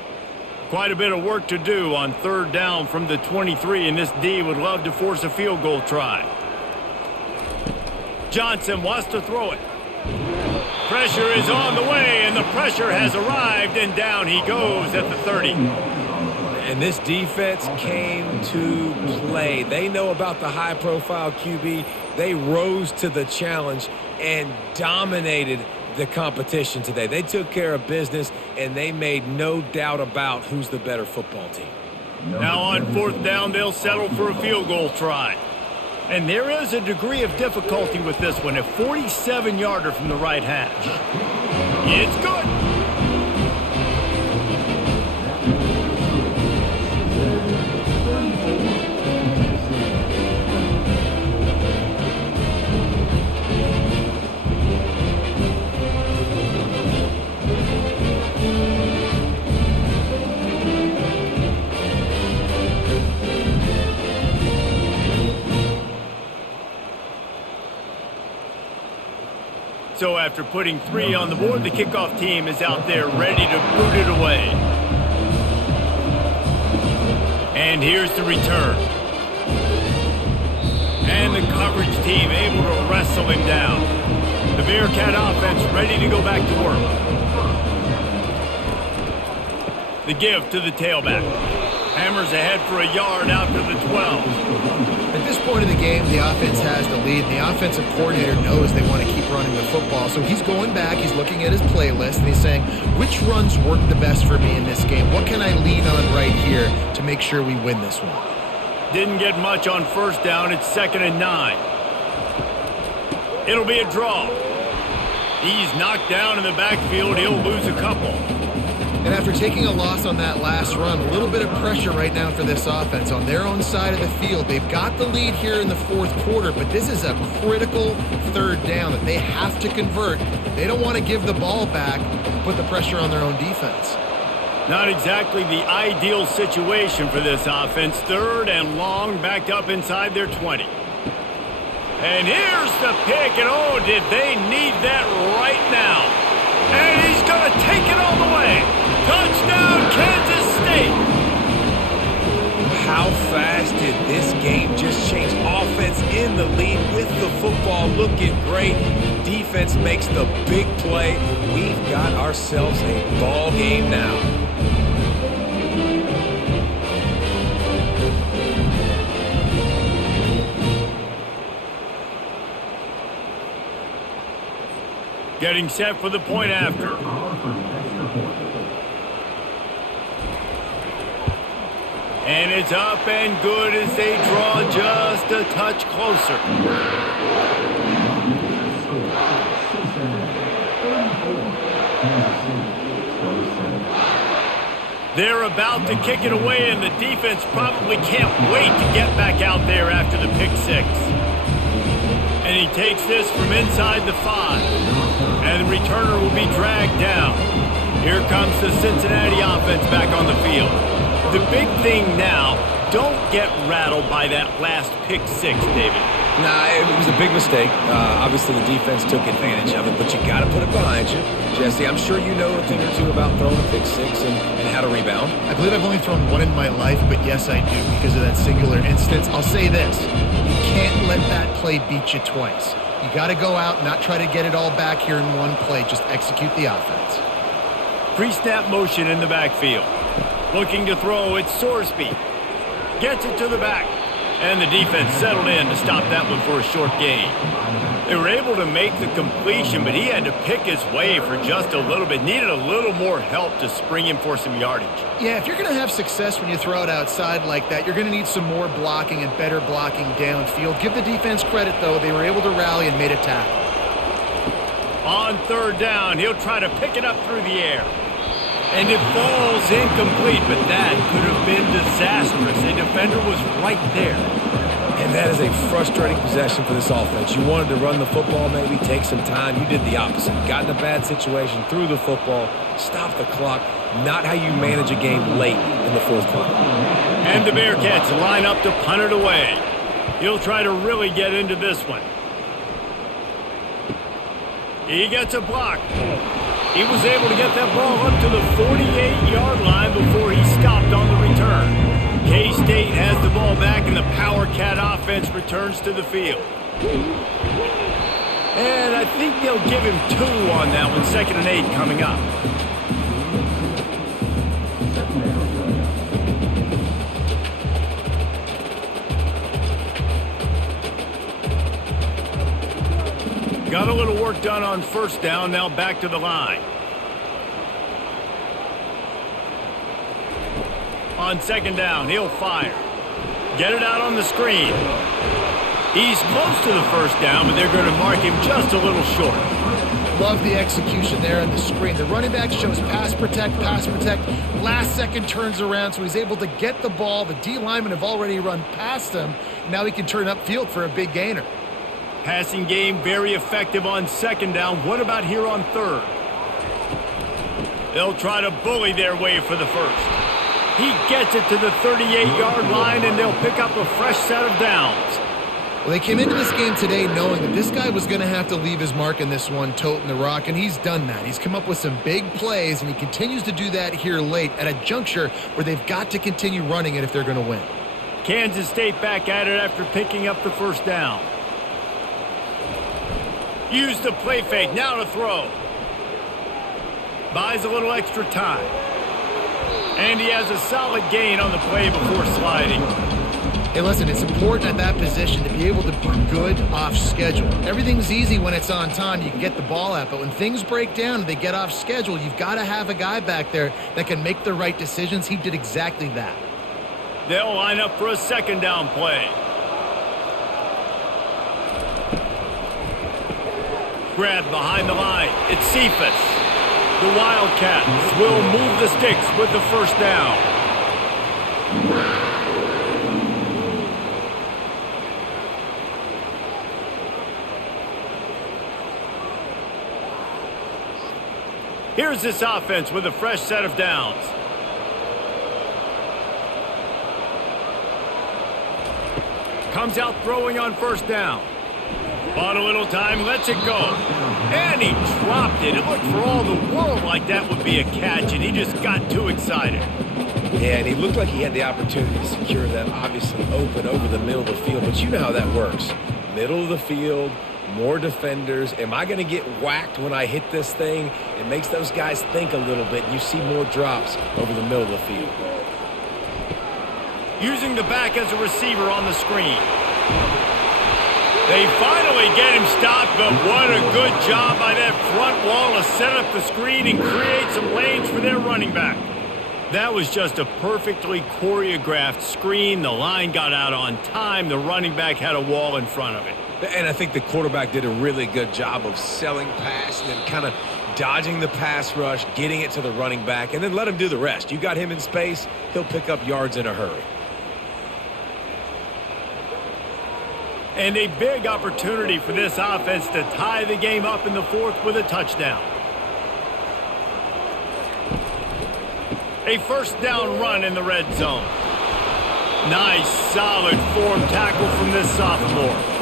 Quite a bit of work to do on third down from the 23, and this D would love to force a field goal try. Johnson wants to throw it. Pressure is on the way, and the pressure has arrived, and down he goes at the 30. And this defense came to play. They know about the high-profile QB. They rose to the challenge and dominated the competition today. They took care of business, and they made no doubt about who's the better football team. Now on fourth down, they'll settle for a field goal try. And there is a degree of difficulty with this one. A 47-yarder from the right hash. It's good. So after putting 3 on the board, the kickoff team is out there ready to boot it away. And here's the return. And the coverage team able to wrestle him down. The Bearcat offense ready to go back to work. The give to the tailback. Hammers ahead for a yard out to the 12. At this point of the game, the offense has the lead. The offensive coordinator knows they want to keep running the football. So he's going back, he's looking at his playlist, and he's saying, which runs work the best for me in this game? What can I lean on right here to make sure we win this one? Didn't get much on first down. It's 2nd and 9. It'll be a draw. He's knocked down in the backfield. He'll lose a couple. And after taking a loss on that last run, a little bit of pressure right now for this offense on their own side of the field. They've got the lead here in the 4th quarter, but this is a critical 3rd down that they have to convert. They don't want to give the ball back and put the pressure on their own defense. Not exactly the ideal situation for this offense. 3rd and long, backed up inside their 20. And here's the pick, and oh, did they need that right now. And he's going to take it all the way. Touchdown, Kansas State. How fast did this game just change? Offense in the lead with the football, looking great. Defense makes the big play. We've got ourselves a ball game now. Getting set for the point after. And it's up and good as they draw just a touch closer. They're about to kick it away, and the defense probably can't wait to get back out there after the pick 6. And he takes this from inside the 5. And the returner will be dragged down. Here comes the Cincinnati offense back on the field. The big thing now, don't get rattled by that last pick 6, David. Nah, it was a big mistake. Obviously, the defense took advantage of it, but you got to put it behind you. Jesse, I'm sure you know a thing or two about throwing a pick 6 and how to rebound. I believe I've only thrown one in my life, but yes, I do because of that singular instance. I'll say this. You can't let that play beat you twice. You got to go out and not try to get it all back here in one play. Just execute the offense. Pre-snap motion in the backfield. Looking to throw, it's Sorsby. Gets it to the back. And the defense settled in to stop that one for a short gain. They were able to make the completion, but he had to pick his way for just a little bit. Needed a little more help to spring him for some yardage. Yeah, if you're going to have success when you throw it outside like that, you're going to need some more blocking and better blocking downfield. Give the defense credit, though. They were able to rally and made a tackle. On 3rd down, he'll try to pick it up through the air. And it falls incomplete, but that could have been disastrous. A defender was right there. And that is a frustrating possession for this offense. You wanted to run the football, maybe take some time. You did the opposite. Got in a bad situation, threw the football, stopped the clock. Not how you manage a game late in the 4th quarter. And the Bearcats line up to punt it away. He'll try to really get into this one. He gets a block. He was able to get that ball up to the 48-yard line before he stopped on the return. K-State has the ball back, and the Power Cat offense returns to the field. And I think they'll give him 2 on that one. 2nd and 8 coming up. Got a little work done on first down, now back to the line. On 2nd down, he'll fire. Get it out on the screen. He's close to the first down, but they're going to mark him just a little short. Love the execution there on the screen. The running back shows pass protect. Last second turns around, so he's able to get the ball. The D linemen have already run past him. Now he can turn upfield for a big gainer. Passing game very effective on 2nd down. What about here on 3rd? They'll try to bully their way for the first. He gets it to the 38-yard line, and they'll pick up a fresh set of downs. Well, they came into this game today knowing that this guy was going to have to leave his mark in this one, toting the rock, and he's done that. He's come up with some big plays, and he continues to do that here late at a juncture where they've got to continue running it if they're going to win. Kansas State back at it after picking up the first down. Use the play fake, now to throw. Buys a little extra time. And he has a solid gain on the play before sliding. Hey, listen, it's important at that position to be able to be good off schedule. Everything's easy when it's on time. You can get the ball out. But when things break down and they get off schedule, you've got to have a guy back there that can make the right decisions. He did exactly that. They'll line up for a second down play. Grab behind the line. It's Cephas. The Wildcats will move the sticks with the first down. Here's this offense with a fresh set of downs. Comes out throwing on first down. Bought a little time, lets it go. And he dropped it. It looked for all the world like that would be a catch, and he just got too excited. Yeah, and he looked like he had the opportunity to secure that, obviously open over the middle of the field. But you know how that works. Middle of the field, more defenders. Am I going to get whacked when I hit this thing? It makes those guys think a little bit. You see more drops over the middle of the field. Using the back as a receiver on the screen. They finally get him stopped, but what a good job by that front wall to set up the screen and create some lanes for their running back. That was just a perfectly choreographed screen. The line got out on time. The running back had a wall in front of it. And I think the quarterback did a really good job of selling pass and then kind of dodging the pass rush, getting it to the running back, and then let him do the rest. You got him in space, he'll pick up yards in a hurry. And a big opportunity for this offense to tie the game up in the fourth with a touchdown. A first down run in the red zone. Nice, solid form tackle from this sophomore.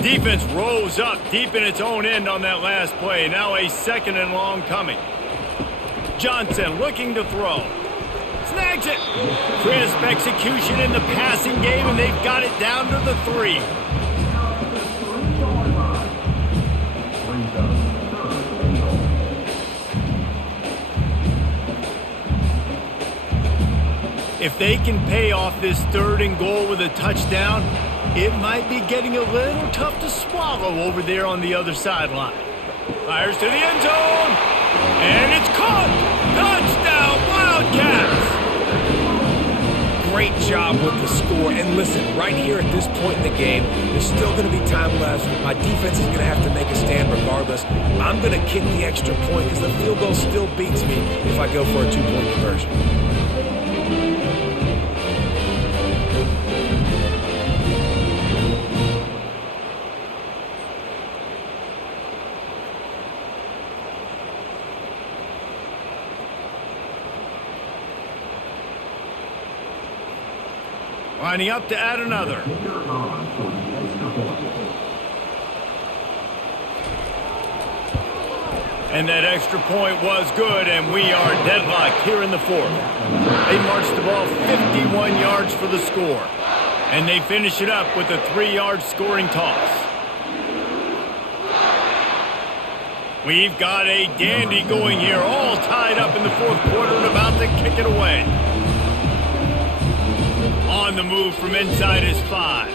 Defense rose up deep in its own end on that last play. Now a second and long coming. Johnson looking to throw. Snags it. Crisp execution in the passing game, and they've got it down to the 3. If they can pay off this 3rd and goal with a touchdown, it might be getting a little tough to swallow over there on the other sideline. Fires to the end zone, and it's caught! Touchdown, Wildcats! Great job with the score. And listen, right here at this point in the game, there's still going to be time left. My defense is going to have to make a stand regardless. I'm going to kick the extra point because the field goal still beats me if I go for a 2-point conversion. Lining up to add another. And that extra point was good, and we are deadlocked here in the fourth. They marched the ball 51 yards for the score. And they finish it up with a 3-yard scoring toss. We've got a dandy going here, all tied up in the fourth quarter and about to kick it away. On the move from inside his 5.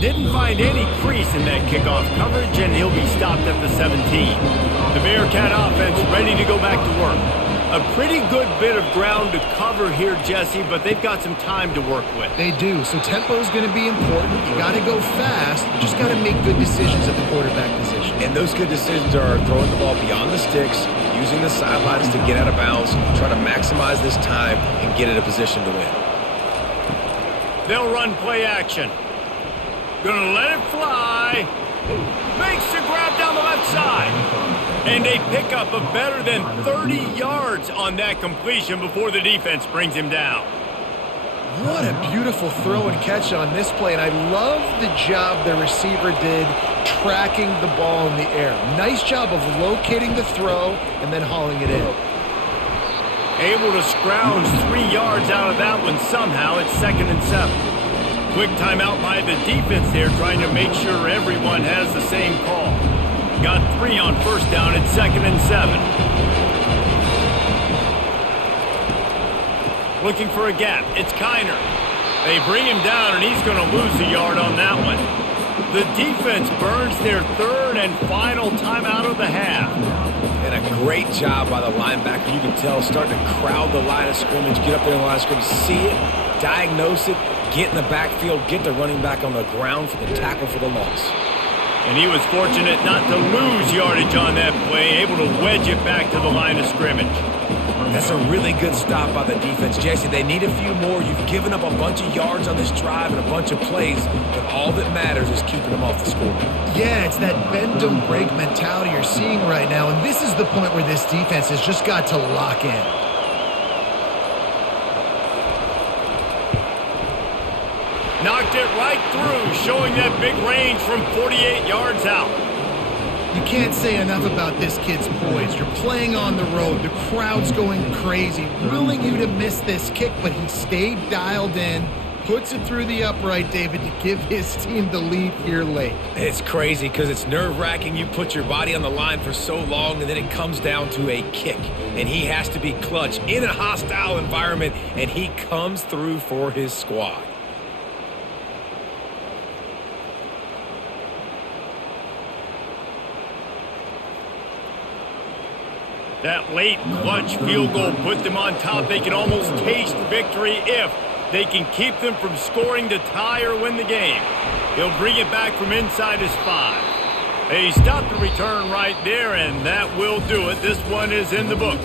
Didn't find any crease in that kickoff coverage, and he'll be stopped at the 17. The Bearcat offense ready to go back to work. A pretty good bit of ground to cover here, Jesse, but they've got some time to work with. They do, so tempo is going to be important. You got to go fast. You just got to make good decisions at the quarterback position. And those good decisions are throwing the ball beyond the sticks, using the sidelines to get out of bounds, trying to maximize this time and get in a position to win. They'll run play action. Gonna let it fly. Makes the grab down the the left side. And a pickup of better than 30 yards on that completion before the defense brings him down. What a beautiful throw and catch on this play, and I love the job the receiver did tracking the ball in the air. Nice job of locating the throw and then hauling it in. Able to scrounge 3 yards out of that one somehow. It's 2nd and 7. Quick timeout by the defense there, trying to make sure everyone has the same call. Got 3 on 1st down. It's 2nd and 7. Looking for a gap. It's Kiner. They bring him down, and he's going to lose a yard on that one. The defense burns their 3rd and final timeout of the half. And a great job by the linebacker. You can tell starting to crowd the line of scrimmage, get up there in the line of scrimmage, see it, diagnose it, get in the backfield, get the running back on the ground for the tackle for the loss. And he was fortunate not to lose yardage on that play, able to wedge it back to the line of scrimmage. That's a really good stop by the defense, Jesse. They need a few more. You've given up a bunch of yards on this drive and a bunch of plays, but all that matters is keeping them off the scoreboard. Yeah, it's that bend don't break mentality you're seeing right now, and this is the point where this defense has just got to lock in. Knocked it right through, showing that big range from 48 yards out. You can't say enough about this kid's poise. You're playing on the road. The crowd's going crazy, willing you to miss this kick, but he stayed dialed in, puts it through the upright, David, to give his team the lead here late. It's crazy because it's nerve-wracking. You put your body on the line for so long, and then it comes down to a kick. And he has to be clutch in a hostile environment, and he comes through for his squad. That late clutch field goal put them on top. They can almost taste victory if they can keep them from scoring to tie or win the game. He'll bring it back from inside his 5. They stopped the return right there, and that will do it. This one is in the books.